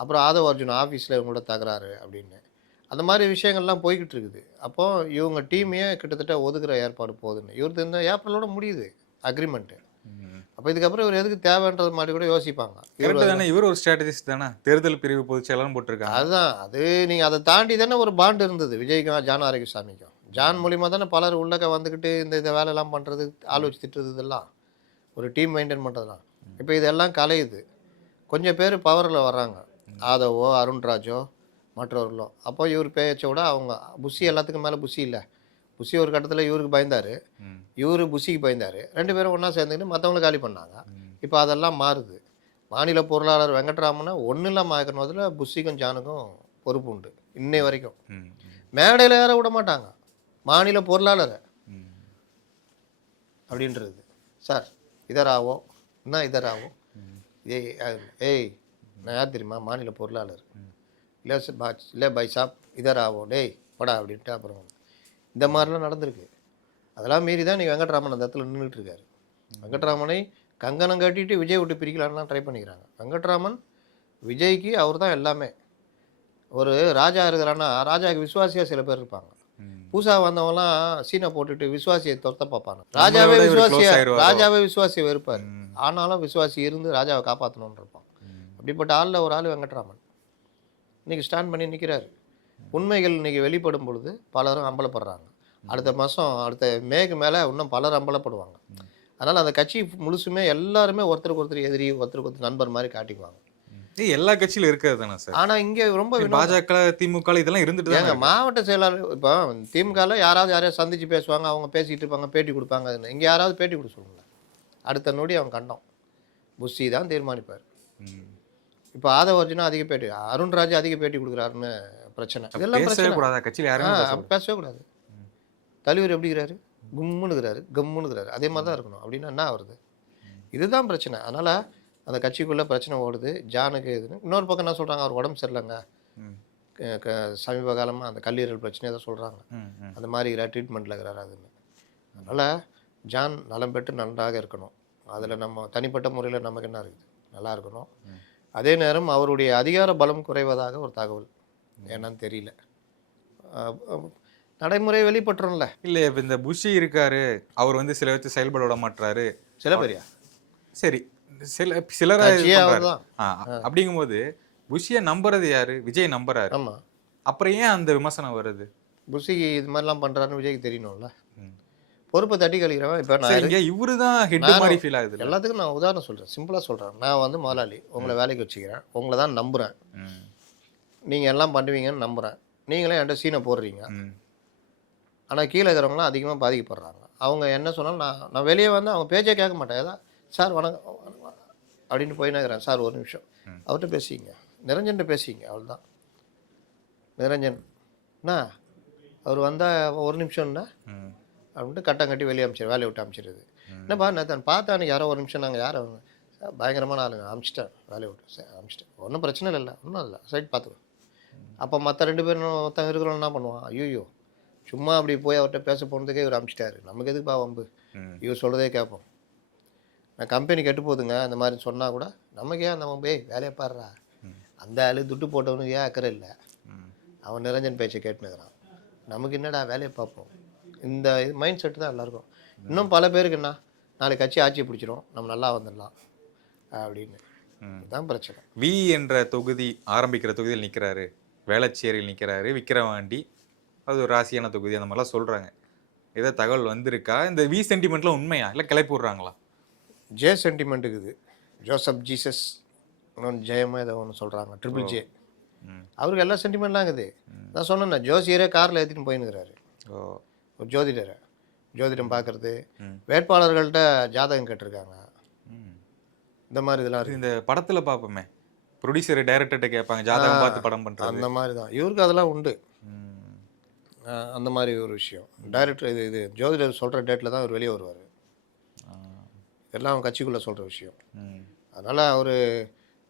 அப்புறம் ஆதவ அர்ஜுன் ஆஃபீஸில் இவங்களோட தகராறு அப்படின்னு அந்த மாதிரி விஷயங்கள்லாம் போய்கிட்டு இருக்குது. அப்போது இவங்க டீமையே கிட்டத்தட்ட ஒதுக்குற ஏற்பாடு போகுதுன்னு இவர் இந்த ஏப்ரலோட முடியுது அக்ரிமெண்ட்டு. அப்போ இதுக்கப்புறம் இவர் எதுக்கு தேவைன்றது மாதிரி கூட யோசிப்பாங்க. இவர் ஒரு ஸ்ட்ராட்டஜிஸ்ட் தானே, தேர்தல் பிரிவு பொதுச் செயலாளர் போட்டிருக்காங்க. அதுதான் அது. நீங்கள் அதை தாண்டி தானே ஒரு பாண்டு இருந்தது விஜய்க்கும் ஜான் ஆரோக்கியசாமிக்கும். ஜான் மூலிமா தானே பலர் உள்ளக்க வந்துக்கிட்டு இந்த வேலையெல்லாம் பண்ணுறது, ஆலோசி திட்டுறது, இதெல்லாம் ஒரு டீம் மெயின்டைன் பண்ணுறதுலாம். இப்போ இதெல்லாம் கலையுது. கொஞ்சம் பேர் பவரில் வர்றாங்க, ஆதவோ அருண்ராஜோ மற்றவர்களோ. அப்போ இவர் பேச்சை விட அவங்க புஷி எல்லாத்துக்கும் மேலே புஷி இல்லை. புஷி ஒரு கட்டத்தில் இவருக்கு பயந்தார், இவர் புஷிக்கு பயந்தார். 2 பேரும் ஒன்றா சேர்ந்துக்கிட்டு மற்றவங்கள காலி பண்ணாங்க. இப்போ அதெல்லாம் மாறுது. மாநில பொருளாளர் வெங்கட்ராமனை ஒன்றும் இல்லாமல் ஆக்கணுதில் புஷிக்கும் ஜானுக்கும் பொறுப்பு உண்டு இன்னை வரைக்கும். மேடையில் ஏற விட மாட்டாங்க மாநில பொருளாளரை அப்படின்றது. சார் இதராவோ என்ன இதராவோ, ஏய் நான் யார் தெரியுமா, மாநில பொருளாளர், இல்லை பை சாப் இதராவோ, டேய் படா அப்படின்ட்டு. அப்புறம் இந்த மாதிரிலாம் நடந்திருக்கு. அதெல்லாம் மீறி தான் நீ வெங்கட்ராமன் அந்த இடத்துல நின்றுட்டு இருக்காரு. வெங்கட்ராமனை கங்கணம் கட்டிட்டு விஜய் விட்டு பிரிக்கலான்லாம் ட்ரை பண்ணிக்கிறாங்க. வெங்கட்ராமன் விஜய்க்கு அவர் தான் எல்லாமே. ஒரு ராஜா இருக்கிறான்னா ராஜாவுக்கு விசுவாசியாக சில பேர் இருப்பாங்க. பூசா வந்தவங்கலாம் சீனை போட்டுட்டு விசுவாசியை துரத்த பார்ப்பாங்க. ராஜாவே விசுவாசியை வெறுப்பார். ஆனாலும் விசுவாசி இருந்து ராஜாவை காப்பாற்றணும்னு இருப்பான். அப்படிப்பட்ட ஆளில் ஒரு ஆள் வெங்கட்ராமன் இன்றைக்கி ஸ்டாண்ட் பண்ணி நிற்கிறாரு. உண்மைகள் இன்றைக்கி வெளிப்படும் பொழுது பலரும் அம்பலப்படுறாங்க. அடுத்த மாதம் அடுத்த மேக்கு மேலே இன்னும் பலர் அம்பலப்படுவாங்க. அதனால் அந்த கட்சி முழுசுமே எல்லாருமே ஒருத்தருக்கு ஒருத்தர் எதிரி, ஒருத்தருக்கு ஒருத்தர் நண்பர் மாதிரி காட்டிக்குவாங்க. எல்லா கட்சியிலும் இருக்கிறது தானே சார். ஆனால் இங்கே ரொம்ப பாஜக திமுக இதெல்லாம் இருந்துட்டு தாங்க. மாவட்ட செயலாளர் இப்போ திமுகவில் யாராவது சந்தித்து பேசுவாங்க, அவங்க பேசிகிட்டு இருப்பாங்க, பேட்டி கொடுப்பாங்க. இங்கே யாராவது பேட்டி கொடுக்க சொல்லுங்களேன், அடுத்த நொடி அவன் கண்டோம் புஷி தான் தீர்மானிப்பார். இப்போ ஆதவ அர்ஜுனா அதிக பேட்டி, அருண்ராஜ் அதிக பேட்டி கொடுக்குறாருன்னு பிரச்சனை. இதெல்லாம் பேசவே கூடாது. தலைவர் எப்படிங்கிறாரு, கும்முனுக்கிறாரு, கம்முனுக்கிறாரு. அதே மாதிரி தான் இருக்கணும். அப்படின்னா என்ன வருது? இதுதான் பிரச்சனை. அதனால் அந்த கட்சிக்குள்ளே பிரச்சனை ஓடுது. ஜானுக்கு இதுன்னு இன்னொரு பக்கம் என்ன சொல்கிறாங்க, அவர் உடம்பு சரியில்லைங்க, சமீப காலமாக அந்த கல்லீரல் பிரச்சனையை தான் சொல்கிறாங்க, அந்த மாதிரி ட்ரீட்மெண்ட்டில் இருக்கிறாரு அதுன்னு. அதனால் ஜான் நலம் பெற்று நன்றாக இருக்கணும். அதில் நம்ம தனிப்பட்ட முறையில் நமக்கு என்ன இருக்குது, நல்லா இருக்கணும். அதே நேரம் அவருடைய அதிகார பலம் குறைவதாக ஒரு தகவல், என்னன்னு தெரியல, நடைமுறை வெளிப்பட்டுரும்ல. இல்லை இப்போ இந்த புஷி இருக்காரு, அவர் வந்து சில வச்சு செயல்பட விட மாட்டாரு. சில பேரியா? சரி, சிலரை அப்படிங்கும்போது புஷியை நம்புறது யாரு? விஜய் நம்புறாரு. ஆமாம், அப்புறம் ஏன் அந்த விமர்சனம் வருது? புஷி இது மாதிரிலாம் பண்ணுறாருன்னு விஜய்க்கு தெரியணும்ல. ம். பொறுப்பை தட்டி கழிக்கிறவன். இப்போ சரி, நான் இங்க இவரு தான் ஹெட் நானும் மாதிரி ஃபீல் ஆகுது. எல்லாத்துக்கும் நான் உதாரணம் சொல்கிறேன், சிம்பிளாக சொல்கிறேன். நான் வந்து முதலாளி, உங்களை வேலைக்கு வச்சுக்கிறேன், உங்களை தான் நம்புகிறேன், நீங்கள் எல்லாம் பண்ணுவீங்கன்னு நம்புகிறேன். நீங்களே என்கிட்ட சீனை போடுறீங்க. ஆனால் கீழே இருக்கிறவங்களாம் அதிகமாக பாதிக்கப்படுறாங்க. அவங்க என்ன சொன்னாலும் நான் வெளியே வந்து அவங்க பேச்சே கேட்க மாட்டேன். ஏதா சார் வணக்கம் அப்படின்னு போயின்னு இருக்கிறேன். சார் ஒரு நிமிஷம் அவர்கிட்ட பேசிங்க, நிரஞ்சன்ட்ட பேசிங்க, அவ்வளோதான். நிரஞ்சன் என்ன அவர் வந்தால் ஒரு நிமிஷம்னா அப்படின்ட்டு கட்டம் கட்டி வெளியே அமிச்சிரு, வேலையை விட்டு அமிச்சிருது. என்னப்பா நான் பார்த்தானு யாரோ ஒரு நிமிஷம் நாங்கள் யாரை பயங்கரமான ஆளுங்க அமிச்சிட்டேன், வேலையை விட்டு அமிச்சிட்டேன், ஒன்றும் பிரச்சனை இல்லை, ஒன்றும் இல்லை, சைட் பார்த்துக்கோ. அப்போ மற்ற 2 பேரும் ஒருத்தன் இருக்கிறவங்க என்ன பண்ணுவான்? ஐயோ சும்மா அப்படி போய் அவர்கிட்ட பேச போனதுக்கே இவர் அமிச்சிட்டாரு, நமக்கு எதுக்குப்பா வம்பு, இவர் சொல்கிறதே கேட்போம். நான் கம்பெனி கெட்டு போகுதுங்க அந்த மாதிரி சொன்னால் கூட நமக்கு ஏன் அந்த வம்பு, வேலையை பாடுறா, அந்த ஆள் துட்டு போட்டவனுக்கு ஏன் அக்கறை இல்லை, அவன் நிரஞ்சன் பேச்சை கேட்டுனுக்கிறான், நமக்கு என்னடா வேலையை பார்ப்போம். இந்த இது மைண்ட் செட்டு தான் எல்லாருக்கும். இன்னும் பல பேருக்கு என்ன, நாளைக்கு கட்சி ஆட்சி பிடிச்சிரும், நம்ம நல்லா வந்துடலாம் அப்படின்னு. இதுதான் பிரச்சனை. வி என்ற தொகுதி ஆரம்பிக்கிற தொகுதியில் நிற்கிறாரு, வேளச்சேரியில் நிற்கிறாரு, விக்கிரவாண்டி, அது ஒரு ராசியான தொகுதி, அந்த மாதிரிலாம் சொல்கிறாங்க. ஏதோ தகவல் வந்திருக்கா? இந்த வி சென்டிமெண்ட்லாம் உண்மையா இல்லை கிளப்பி விட்றாங்களா? ஜே சென்டிமெண்ட் இருக்குது, ஜோசப் ஜீசஸ் இன்னொன்று ஜெயமா ஏதோ ஒன்று சொல்கிறாங்க, ட்ரிபிள் ஜே. அவருக்கு எல்லா சென்டிமெண்ட்லாம் இருக்குது. நான் சொன்னேன்னா ஜோசியரே காரில் ஏற்றின்னு போயின்னுக்கிறாரு. ஒரு ஜோதிடரை ஜோதிடம் பார்க்குறது, வேட்பாளர்கள்ட்ட ஜாதகம் கேட்டிருக்காங்க, இந்த மாதிரி இதெல்லாம் இருக்குது. இந்த படத்தில் பார்ப்போமே, ப்ரொடியூசர் டைரக்டர்கிட்ட கேட்பாங்க ஜாதகம் பார்த்து படம் பண்ணுறது, அந்த மாதிரி தான் இவருக்கு அதெல்லாம் உண்டு. அந்த மாதிரி ஒரு விஷயம். டைரக்டர் இது ஜோதிடர் சொல்கிற டேட்டில் தான் அவர் வெளியே வருவார். இதெல்லாம் அவன் கட்சிக்குள்ளே சொல்கிற விஷயம். அதனால் அவர்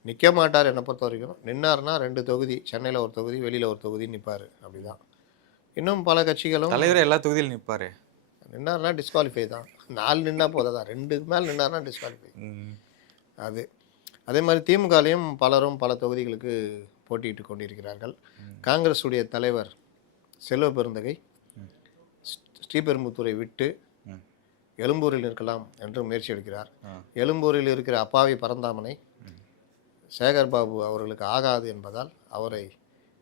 நிற்க மாட்டார். என்னை பொறுத்த வரைக்கும் நின்னார்னா 2 தொகுதி, சென்னையில் ஒரு தொகுதி, வெளியில் ஒரு தொகுதி நிற்பார், அப்படி தான். இன்னும் பல கட்சிகளும் தலைவர் எல்லா தொகுதியிலும் நிற்பார். நின்னார்னா டிஸ்குவாலிஃபை தான். 4 நின்னா போதான், 2க்கு மேலே நின்னார்னா டிஸ்குவாலிஃபை. அது அதே மாதிரி திமுகலையும் பலரும் பல தொகுதிகளுக்கு போட்டியிட்டு கொண்டிருக்கிறார்கள். காங்கிரஸுடைய தலைவர் செல்வ பெருந்தகை ஸ்ரீபெரும்புத்தூரை விட்டு எழும்பூரில் நிற்கலாம் என்று முயற்சி எடுக்கிறார். எழும்பூரில் இருக்கிற அப்பாவி பரந்தாமனை சேகர் பாபு அவர்களுக்கு ஆகாது என்பதால் அவரை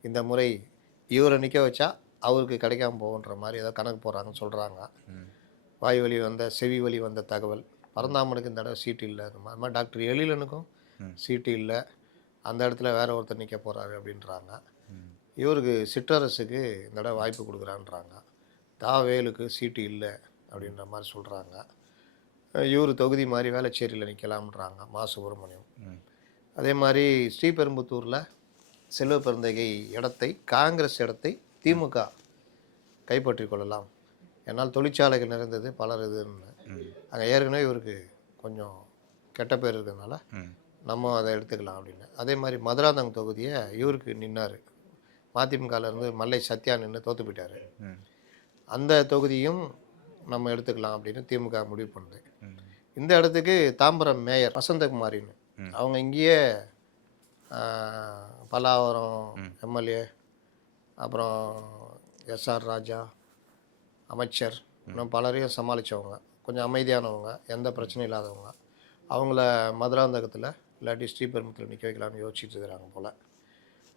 இந்த முறை இவரை நிற்க வச்சா அவருக்கு கிடைக்காம போகுன்ற மாதிரி ஏதோ கணக்கு போடுறாங்கன்னு சொல்கிறாங்க. வாய் வழி வந்த செவி வழி வந்த தகவல். பரந்தாமனுக்கு இந்த தடவை சீட்டு இல்லை, அது மாதிரி டாக்டர் எழிலனுக்கும் சீட்டு இல்லை, அந்த இடத்துல வேற ஒருத்தர் நிற்க போகிறாரு அப்படின்றாங்க. இவருக்கு சிற்றரசுக்கு இந்த தடவை வாய்ப்பு கொடுக்குறான்றாங்க. தாவேலுக்கு சீட்டு இல்லை அப்படின்ற மாதிரி சொல்கிறாங்க. இவர் தொகுதி மாதிரி வேளச்சேரியில் நிற்கலாம்ன்றாங்க மா சுப்பிரமணியம். அதே மாதிரி ஸ்ரீபெரும்புத்தூரில் செல்வ பெருந்தகை இடத்தை, காங்கிரஸ் இடத்தை திமுக கைப்பற்றி கொள்ளலாம். என்னால் தொழிற்சாலைகள் நிறைந்தது பலர் இதுன்னு அங்கே ஏற்கனவே இவருக்கு கொஞ்சம் கெட்ட பேர் இருக்கிறதுனால நம்ம அதை எடுத்துக்கலாம் அப்படின்னு. அதே மாதிரி மதுராந்தகம் தொகுதியை இவருக்கு நின்னார், மதிமுகலேருந்து மல்லை சத்யா நின்று தோற்று போயிட்டார். அந்த தொகுதியும் நம்ம எடுத்துக்கலாம் அப்படின்னு திமுக முடிவு பண்ணுது. இந்த இடத்துக்கு தாம்பரம் மேயர் வசந்தகுமாரின்னு அவங்க இங்கேயே பல்லாவரம் எம்எல்ஏ, அப்புறம் எஸ்ஆர் ராஜா அமைச்சர், இன்னும் பலரையும் சமாளித்தவங்க, கொஞ்சம் அமைதியானவங்க, எந்த பிரச்சனையும் இல்லாதவங்க. அவங்கள மதுராந்தகத்தில் இல்லாட்டி ஸ்ரீபெரும்புத்தூரில் நிற்க வைக்கலான்னு யோசிச்சுட்டு இருக்கிறாங்க போல்.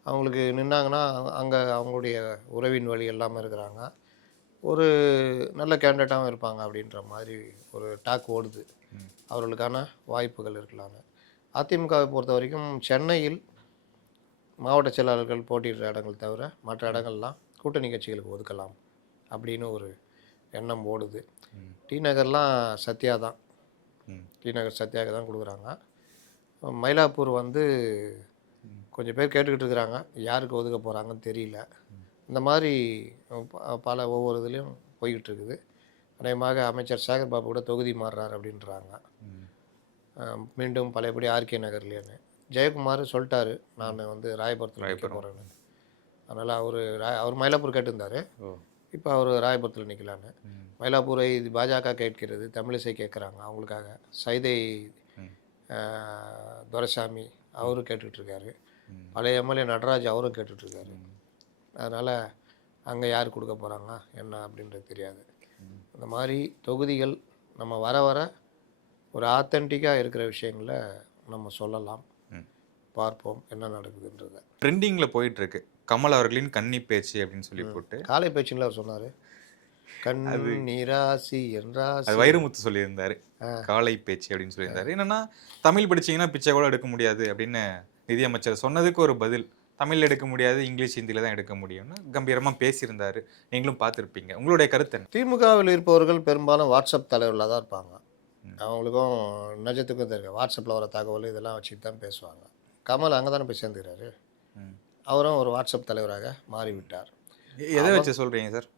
அவங்களுக்கு நின்னாங்கன்னா அங்கே அவங்களுடைய உறவின் வழி எல்லாமே இருக்கிறாங்க, ஒரு நல்ல கேண்டிடேட்டாகவும் இருப்பாங்க அப்படின்ற மாதிரி ஒரு டாக் ஓடுது. அவர்களுக்கான வாய்ப்புகள் இருக்கலான்னு. அதிமுகவை பொறுத்த வரைக்கும் சென்னையில் மாவட்ட செயலாளர்கள் போட்டியிடுற இடங்கள் தவிர மற்ற இடங்கள்லாம் கூட்டணி கட்சிகளுக்கு ஒதுக்கலாம் அப்படின்னு ஒரு எண்ணம் ஓடுது. டி நகர்லாம் சத்யா தான், டி நகர் சத்யாவுக்கு தான் கொடுக்குறாங்க. மயிலாப்பூர் வந்து கொஞ்சம் பேர் கேட்டுக்கிட்டு இருக்கிறாங்க, யாருக்கு ஒதுக்க போகிறாங்கன்னு தெரியல. இந்த மாதிரி பல ஒவ்வொரு இதுலேயும் போய்கிட்டு இருக்குது. அநேகமாக அமைச்சர் சேகர் பாபு கூட தொகுதி மாறுறாரு அப்படின்றாங்க. மீண்டும் பழையபடி ஆர்கே நகர்லேன்னு ஜெயக்குமார் சொல்லிட்டாரு, நான் வந்து ராயபுரத்தில் நிற்க போகிறேன்னு. அதனால் அவர் மயிலாப்பூர் கேட்டிருந்தார், இப்போ அவர் ராயபுரத்தில் நிற்கலான்னு. மயிலாப்பூரை பாஜக கேட்கிறது, தமிழிசை கேட்குறாங்க அவங்களுக்காக. சைதை துரைசாமி அவரும் கேட்டுட்ருக்காரு, பழைய எம்எல்ஏ நடராஜ் அவரும் கேட்டுட்ருக்காரு. அதனால் அங்கே யார் கொடுக்க போகிறாங்க என்ன அப்படின்றது தெரியாது. அந்த மாதிரி தொகுதிகள் நம்ம வர வர ஒரு ஆத்தென்டிக்காக இருக்கிற விஷயங்களை நம்ம சொல்லலாம். பார்ப்போம் என்ன நடக்குதுன்றத. ட்ரெண்டிங்கில் போயிட்டு இருக்கு கமல் அவர்களின் கன்னி பேச்சு அப்படின்னு சொல்லி போட்டு. காலை பேச்சுங்களா அவர் சொன்னார், கண் நீராசி அது என்றாசி. வைரமுத்து சொல்லியிருந்தாரு, காலை பேச்சு அப்படின்னு சொல்லியிருந்தாரு. என்னன்னா தமிழ் படிச்சீங்கன்னா பிச்சை கூட எடுக்க முடியாது அப்படின்னு நிதியமைச்சர் சொன்னதுக்கு ஒரு பதில், தமிழ் எடுக்க முடியாது, இங்கிலீஷ் ஹிந்தியில தான் எடுக்க முடியும்னு கம்பீரமா பேசியிருந்தாரு. நீங்களும் பார்த்துருப்பீங்க. உங்களுடைய கருத்து என்ன? திமுகவில் இருப்பவர்கள் பெரும்பாலும் வாட்ஸ்அப் தலைவர்களாக தான் இருப்பாங்க. அவங்களுக்கும் நிஜத்துக்கும் தெரியும், வாட்ஸ்அப்பில் வர தகவல் இதெல்லாம் வச்சுட்டு தான் பேசுவாங்க. கமல் அங்கே தானே போய் சேர்ந்துக்கிறாரு, அவரும் ஒரு வாட்ஸ்அப் தலைவராக மாறிவிட்டார். எதை வச்சு சொல்றீங்க சார்?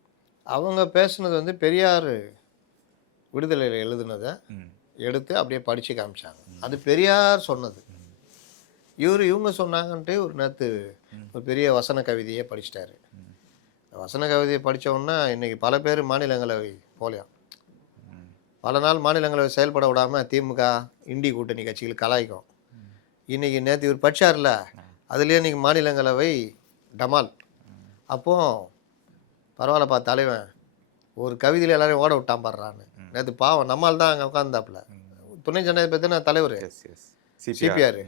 அவங்க பேசுனது வந்து பெரியார் விடுதலையில் எழுதுனதை எடுத்து அப்படியே படித்து காமிச்சாங்க. அது பெரியார் சொன்னது, இவங்க சொன்னாங்கன்ட்டு ஒரு நேற்று ஒரு பெரிய வசன கவிதையே படிச்சிட்டாரு. வசன கவிதையை படித்தோன்னா இன்றைக்கி பல பேர் மாநிலங்களவை போகலையாம். பல நாள் மாநிலங்களவை செயல்பட விடாமல் திமுக இண்டி கூட்டணி கட்சிகள் கலாய்க்கும். இன்றைக்கி நேற்று இவர் படித்தார்ல, அதுலேயே இன்றைக்கி மாநிலங்களவை டமால். அப்போது பரவாயில்லப்பா தலைவன், ஒரு கவிதையில் எல்லாரையும் ஓட விட்டான் பாடுறான்னு. நேற்று பாவம் நம்மால் தான் அங்கே உட்காந்தாப்புல, துணை ஜனாதிபதி தலைவர் சிபிஆர்.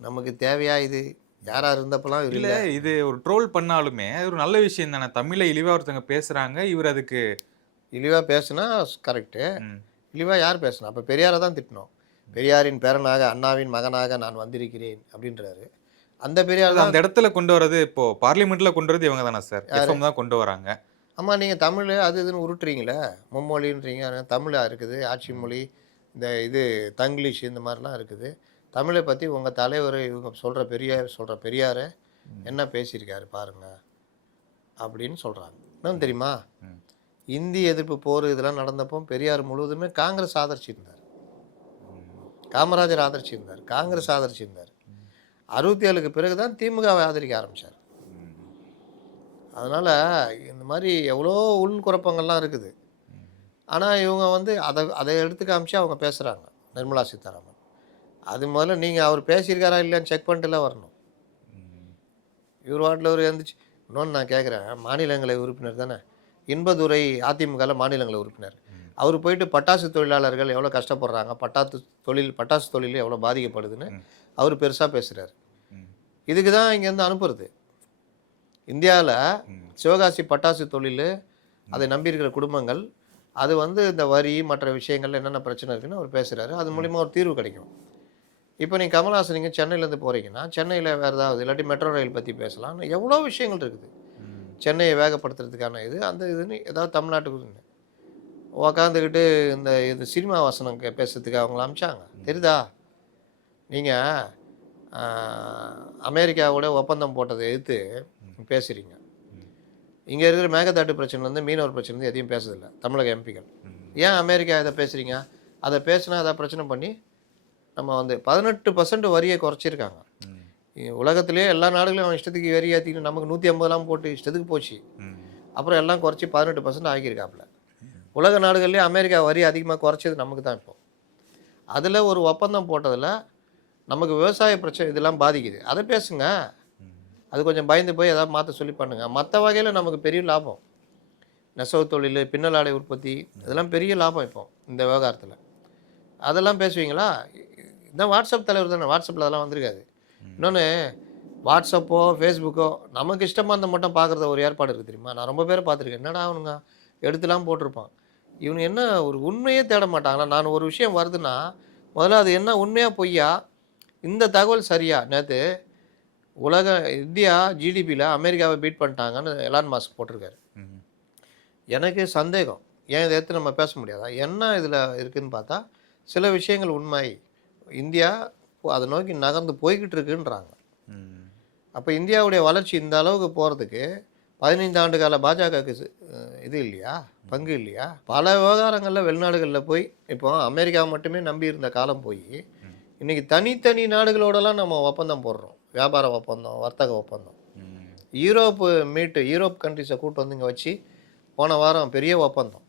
நமக்கு தேவையா இது? யாரா இருந்தப்பெல்லாம் இல்லை, இது ஒரு ட்ரோல் பண்ணாலுமே ஒரு நல்ல விஷயம் தானே. தமிழை இழிவாக ஒருத்தவங்க பேசுகிறாங்க, இவர் அதுக்கு இழிவாக பேசுனா கரெக்டு. இழிவாக யார் பேசுனா? அப்போ பெரியாரை தான் திட்டணும். பெரியாரின் பேரனாக அண்ணாவின் மகனாக நான் வந்திருக்கிறேன் அப்படின்றாரு. அந்த பெரியார் தான் அந்த இடத்துல கொண்டு வரது. இப்போ பார்லிமெண்ட்ல கொண்டு வரது இவங்க தானே சார், எஃப்எம் தான் கொண்டு வராங்க. ஆமாம், நீங்கள் தமிழ் அது இதுன்னு உருட்டுறீங்களே, மும்மொழின்றீங்க. தமிழாக இருக்குது, ஆட்சி மொழி, இந்த இது தங்கிலீஷ், இந்த மாதிரிலாம் இருக்குது. தமிழை பற்றி உங்கள் தலைவர் இவங்க சொல்கிற பெரியாரை என்ன பேசியிருக்காரு பாருங்க அப்படின்னு சொல்கிறாங்க. இன்னும் தெரியுமா, இந்தி எதிர்ப்பு போர் இதெல்லாம் நடந்தப்போ பெரியார் முழுவதுமே காங்கிரஸ் ஆதரிச்சிருந்தார், காமராஜர் ஆதரிச்சிருந்தார், காங்கிரஸ் ஆதரிச்சிருந்தார். 67க்கு பிறகு தான் திமுகவை ஆதரிக்க ஆரம்பித்தார். அதனால் இந்த மாதிரி எவ்வளோ உள்குழப்பங்கள்லாம் இருக்குது. ஆனால் இவங்க வந்து அதை எடுத்து காமிச்சு அவங்க பேசுகிறாங்க. நிர்மலா சீதாராமன் அது முதல்ல நீங்கள் அவர் பேசியிருக்காரா இல்லையான்னு செக் பண்ணிட்டுலாம் வரணும். இவர் வாட்டில் ஒரு இருந்துச்சு. இன்னொன்று நான் கேட்குறேன், மாநிலங்களவை உறுப்பினர் தானே, இன்பதுரை அதிமுகவில் மாநிலங்களவை உறுப்பினர். அவர் போயிட்டு பட்டாசு தொழிலாளர்கள் எவ்வளோ கஷ்டப்படுறாங்க, பட்டாசு தொழில் எவ்வளோ பாதிக்கப்படுதுன்னு அவர் பெருசாக பேசுகிறார். இதுக்கு தான் இங்கேருந்து அனுப்புறது. இந்தியாவில் சிவகாசி பட்டாசு தொழில், அதை நம்பியிருக்கிற குடும்பங்கள், அது வந்து இந்த வரி மற்ற விஷயங்கள்ல என்னென்ன பிரச்சனை இருக்குன்னு அவர் பேசுகிறாரு. அது மூலிமா ஒரு தீர்வு கிடைக்கும். இப்போ நீங்கள் கமல்ஹாசன் நீங்கள் சென்னையிலேருந்து போகிறீங்கன்னா சென்னையில் வேறு ஏதாவது இல்லாட்டி மெட்ரோ ரயில் பற்றி பேசலாம். எவ்வளோ விஷயங்கள் இருக்குது சென்னையை வேகப்படுத்துறதுக்கான இது அந்த இதுன்னு ஏதாவது தமிழ்நாட்டுக்கு உக்காந்துக்கிட்டு இந்த சினிமா வசனம் பேசுறதுக்கு அவங்கள அமிச்சாங்க தெரியுதா? நீங்கள் அமெரிக்காவோட ஒப்பந்தம் போட்டதை எதிர்த்து பேசுகிறீங்க. இங்கே இருக்கிற மேகதாட்டு பிரச்சனைலேருந்து மீனவர் பிரச்சனைலேருந்து எதையும் பேசுறதில்லை தமிழக எம்பிகள். ஏன் அமெரிக்கா இதை பேசுகிறீங்க? அதை பேசுனா அதை பிரச்சனை பண்ணி நம்ம வந்து 18% வரியை குறைச்சிருக்காங்க. உலகத்திலே எல்லா நாடுகளையும் அவன் இஷ்டத்துக்கு வரி ஏற்றிக்கிட்டு நமக்கு 150 போட்டு இஷ்டத்துக்கு போச்சு. அப்புறம் எல்லாம் குறைச்சி 18% ஆகியிருக்காப்புல. உலக நாடுகள்லேயே அமெரிக்கா வரி அதிகமாக குறைச்சது நமக்கு தான். இப்போ அதில் ஒரு ஒப்பந்தம் போட்டதில் நமக்கு விவசாய பிரச்சனை இதெல்லாம் பாதிக்குது. அதை பேசுங்க. அது கொஞ்சம் பயந்து போய் எதாவது மாற்ற சொல்லி பண்ணுங்கள். மற்ற வகையில் நமக்கு பெரிய லாபம். நெசவு தொழில், பின்னலாடை உற்பத்தி, இதெல்லாம் பெரிய லாபம் இப்போ இந்த விவகாரத்தில். அதெல்லாம் பேசுவீங்களா? இதான் வாட்ஸ்அப் தலைவர் தானே, வாட்ஸ்அப்பில் அதெல்லாம் வந்திருக்காது. இன்னொன்று, வாட்ஸ்அப்போ ஃபேஸ்புக்கோ நமக்கு இஷ்டமாக இருந்தால் மட்டும் பார்க்குறத ஒரு ஏற்பாடு இருக்குது தெரியுமா? நான் ரொம்ப பேரை பார்த்துருக்கேன். என்னடா அவனுங்க எடுத்துலாம் போட்டிருப்பான். இவனு என்ன ஒரு உண்மையே தேட மாட்டாங்களா? நான் ஒரு விஷயம் வருதுன்னா முதல்ல அது என்ன உண்மையாக பொய்யா, இந்த தகவல் சரியா? நேற்று இந்தியா ஜிடிபியில் அமெரிக்காவை பீட் பண்ணிட்டாங்கன்னு எலான் மாஸ்க் போட்டிருக்காரு. எனக்கு சந்தேகம், ஏன் இதை எடுத்து நம்ம பேச முடியாதா? என்ன இதில் இருக்குதுன்னு பார்த்தா சில விஷயங்கள் உண்மை. இந்தியா அதை நோக்கி நகர்ந்து போய்கிட்டு இருக்குன்றாங்க. அப்போ இந்தியாவுடைய வளர்ச்சி இந்த அளவுக்கு போகிறதுக்கு 15 ஆண்டு கால பாஜகவுக்கு இது இல்லையா, பங்கு இல்லையா? பல விவகாரங்களில் வெளிநாடுகளில் போய் இப்போ அமெரிக்கா மட்டுமே நம்பி இருந்த காலம் போய் இன்றைக்கி தனித்தனி நாடுகளோடலாம் நம்ம ஒப்பந்தம் போடுறோம். வியாபார ஒப்பந்தம், வர்த்தக ஒப்பந்தம். யூரோப் கண்ட்ரிஸை கூட்டு வந்து இங்கே வச்சு போன வாரம் பெரிய ஒப்பந்தம்,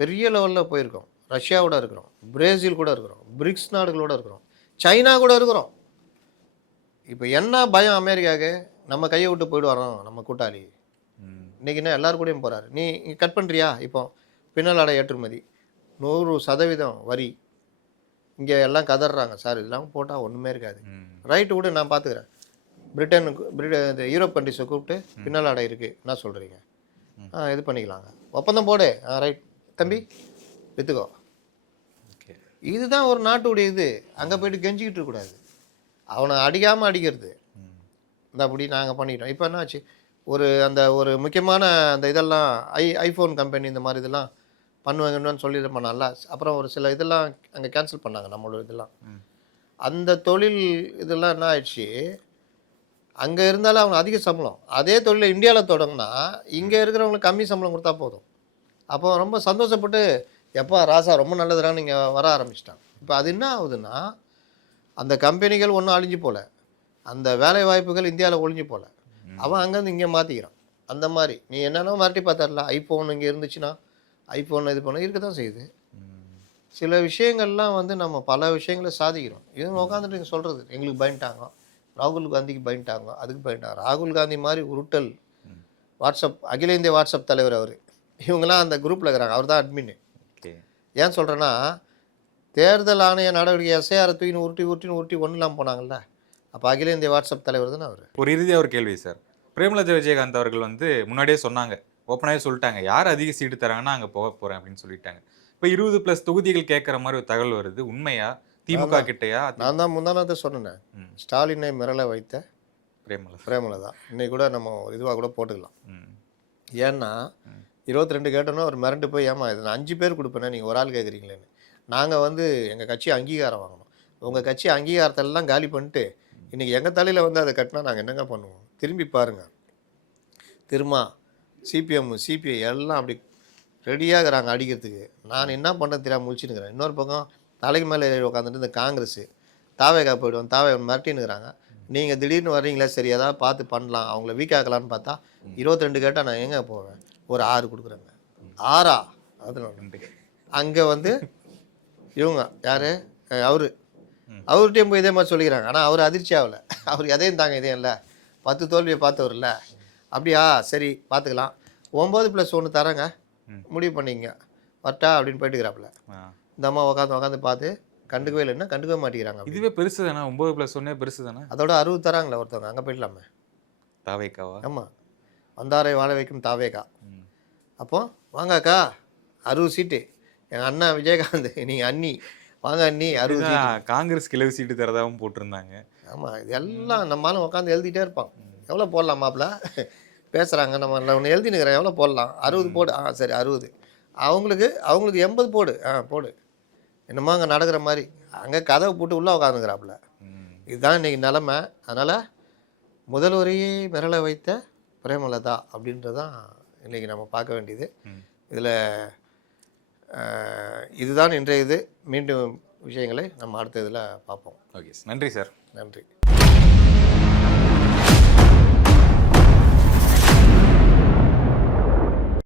பெரிய லெவலில் போயிருக்கோம். ரஷ்யாவோட இருக்கிறோம், பிரேசில் கூட இருக்கிறோம், பிரிக்ஸ் நாடுகளோட இருக்கிறோம், சைனா கூட இருக்கிறோம். இப்போ என்ன பயம் அமெரிக்காவுக்கு? நம்ம கையை விட்டு போய்ட்டு வரோம் நம்ம கூட்டாளி. இன்றைக்கி என்ன எல்லோரும் கூடயும் போகிறாரு. நீ கட் பண்ணுறியா? இப்போ பின்னலாடை ஏற்றுமதி 100% வரி. இங்கே எல்லாம் கதறாங்க சார் இதெல்லாம் போட்டால் ஒன்றுமே இருக்காது. ரைட்டு விடு நான் பார்த்துக்கிறேன். பிரிட்டன் யூரோப் கண்ட்ரிஸை கூப்பிட்டு பின்னல் அடை இருக்குது என்ன சொல்கிறீங்க, இது பண்ணிக்கலாங்க, ஒப்பந்தம் போடு, ரைட் தம்பி விற்றுக்கோ. இதுதான் ஒரு நாட்டுடைய இது. அங்கே போயிட்டு கெஞ்சிக்கிட்டு இருக்கக்கூடாது, அவனை அடிக்காமல் அடிக்கிறது. இந்த அப்படி நாங்கள் பண்ணிட்டோம். இப்போ என்னாச்சு, ஒரு முக்கியமான அந்த இதெல்லாம் ஐஃபோன் கம்பெனி இந்த மாதிரி இதெல்லாம் பண்ணுவாங்கன்னு சொல்லி பண்ணால, அப்புறம் ஒரு சில இதெல்லாம் அங்கே கேன்சல் பண்ணாங்க நம்மளோட இதெல்லாம். அந்த தொழில் இதெல்லாம் என்ன ஆயிடுச்சு, அங்கே இருந்தாலும் அவங்க அதிக சம்பளம், அதே தொழிலை இந்தியாவில் தொடங்கினா இங்கே இருக்கிறவங்களுக்கு கம்மி சம்பளம் கொடுத்தா போதும். அப்போ ரொம்ப சந்தோஷப்பட்டு எப்போ ராசா ரொம்ப நல்லதுடான்னு நீங்கள் வர ஆரம்பிச்சிட்டாங்க. இப்போ அது என்ன ஆகுதுன்னா, அந்த கம்பெனிகள் ஒன்றும் அழிஞ்சு போகல, அந்த வேலை வாய்ப்புகள் இந்தியாவில் ஒழிஞ்சு போகல, அவன் அங்கேருந்து இங்கே மாற்றிக்கிறான். அந்த மாதிரி நீ என்னென்னா மிரட்டி பார்த்தார்ல, ஐஃபோன் இங்கே இருந்துச்சுன்னா ஐஃபோன் இது பண்ண இருக்க தான் செய்யுது. சில விஷயங்கள்லாம் வந்து நம்ம பல விஷயங்களை சாதிக்கிறோம். இவங்க உட்காந்துட்டு இங்கே சொல்கிறது எங்களுக்கு பயன்ட்டாங்க, ராகுல் காந்திக்கு பயன்ட்டாங்க, அதுக்கு பயன்ட்டாங்க. ராகுல் காந்தி மாதிரி உருட்டல் வாட்ஸ்அப் அகில இந்திய வாட்ஸ்அப் தலைவர் அவர், இவங்கெல்லாம் அந்த குரூப்பில் இருக்கிறாங்க, அவர் தான் அட்மின். ஏன் சொல்கிறேன்னா, தேர்தல் ஆணைய நடவடிக்கை எஸ்ஐஆரை தூக்கின்னு உருட்டி ஒன்றும் இல்லாமல் போனாங்கல்ல, அப்போ அகில இந்திய வாட்ஸ்அப் தலைவர் தானே அவர். ஒரு இறுதியாக ஒரு கேள்வி சார், பிரேமலதா விஜயகாந்த் அவர்கள் வந்து முன்னாடியே சொன்னாங்க, ஓப்பனாகவே சொல்லிட்டாங்க, யார் அதிக சீட்டு தராங்கன்னா அங்கே போக போகிறேன் அப்படின்னு சொல்லிட்டாங்க. இப்போ 20+ தொகுதிகள் கேட்குற மாதிரி ஒரு தகவல் வருது, உண்மையா? திமுக கிட்டையா? நான் தான் முந்தானத்தை சொன்னேன், ஸ்டாலினை மிரள வைத்த பிரேமலதா. இன்னைக்கு கூட நம்ம இதுவாக கூட போட்டுக்கலாம். ஏன்னா 22 கேட்டோன்னா ஒரு மிரண்டு போய், ஏமா இது நான் 5 பேர் கொடுப்பேன்னா நீங்கள் ஒரு ஆள் கேட்குறீங்களேன்னு. நாங்கள் வந்து எங்கள் கட்சி அங்கீகாரம் வாங்கணும், உங்கள் கட்சி அங்கீகாரத்தெல்லாம் காலி பண்ணிட்டு இன்றைக்கி எங்கள் தலையில் வந்து அதை கட்டினா நாங்கள் என்னங்க பண்ணுவோம்? திரும்பி பாருங்கள், திரும்ப சிபிஎம் சிபிஐ எல்லாம் அப்படி ரெடியாகிறாங்க அடிக்கிறதுக்கு. நான் என்ன பண்ணுறது தெரியாமல் முழிச்சுன்னுக்கிறேன். இன்னொரு பக்கம் தலைக்கு மேலே உட்காந்துட்டு இந்த காங்கிரஸ் தாவேகா போய்டுவோம், மிரட்டின்னுக்கிறாங்க. நீங்கள் திடீர்னு வர்றீங்களா, சரி ஏதாவது பார்த்து பண்ணலாம், அவங்கள வீக்காக்கலான்னு பார்த்தா 22 கேட்டால் நான் எங்கே போவேன்? ஒரு 6 கொடுக்குறேங்க. 6 அதில் அங்கே வந்து இவங்க யார், அவர்கிட்டையும் போய் இதே மாதிரி சொல்லிக்கிறாங்க. ஆனால் அவர் அதிர்ச்சி ஆகலை, அவர் எதையும் தாங்க இதையும் இல்லை, 10 தோல்வியை பார்த்தவர்ல. அப்படியா, சரி பார்த்துக்கலாம், 9+1 தரேங்க, முடிவு பண்ணிங்க வரட்டா அப்படின்னு போயிட்டுக்கிறாப்புல. இந்த அம்மா உட்காந்து பார்த்து கண்டுக்கவே இல்லைன்னா கண்டுக்கவே மாட்டேங்கிறாங்க. இதுவே பெருசு தானே, 9+1 பெருசு தானே. அதோட 60 தராங்களே ஒருத்தவங்க, அங்கே போயிடலாமே. தாவேக்காவா? ஆமாம், வந்தாரை வாழ வைக்கும் தாவேக்கா. அப்போ வாங்கக்கா 60 சீட்டு, எங்கள் அண்ணா விஜயகாந்த், நீங்கள் அண்ணி வாங்க அண்ணி 60 சீட்டு. காங்கிரஸ் கிளவு சீட்டு தரதாகவும் போட்டிருந்தாங்க. ஆமாம், இது எல்லாம் நம்மளாலும் உட்காந்து எழுதிட்டே இருப்பான். எவ்வளோ போடலாம் மாப்பிள்ள பேசுகிறாங்க, நம்ம ஒன்று எழுதினுக்கிறேன், எவ்வளோ போடலாம்? 60 போடு, சரி 60. அவங்களுக்கு 80 போடு, போடு. என்னமோ அங்கே நடக்கிற மாதிரி அங்கே கதவை போட்டு உள்ளே உட்காந்துக்கிறாப்புல. இதுதான் இன்றைக்கி நிலமை. அதனால் முதல்வரையே மிரள வைத்த பிரேமலதா அப்படின்றதான் இன்றைக்கி நம்ம பார்க்க வேண்டியது. இதில் இதுதான் இன்றைய இது. மீண்டும் விஷயங்களை நம்ம அடுத்த இதில் பார்ப்போம். ஓகே, நன்றி சார். நன்றி.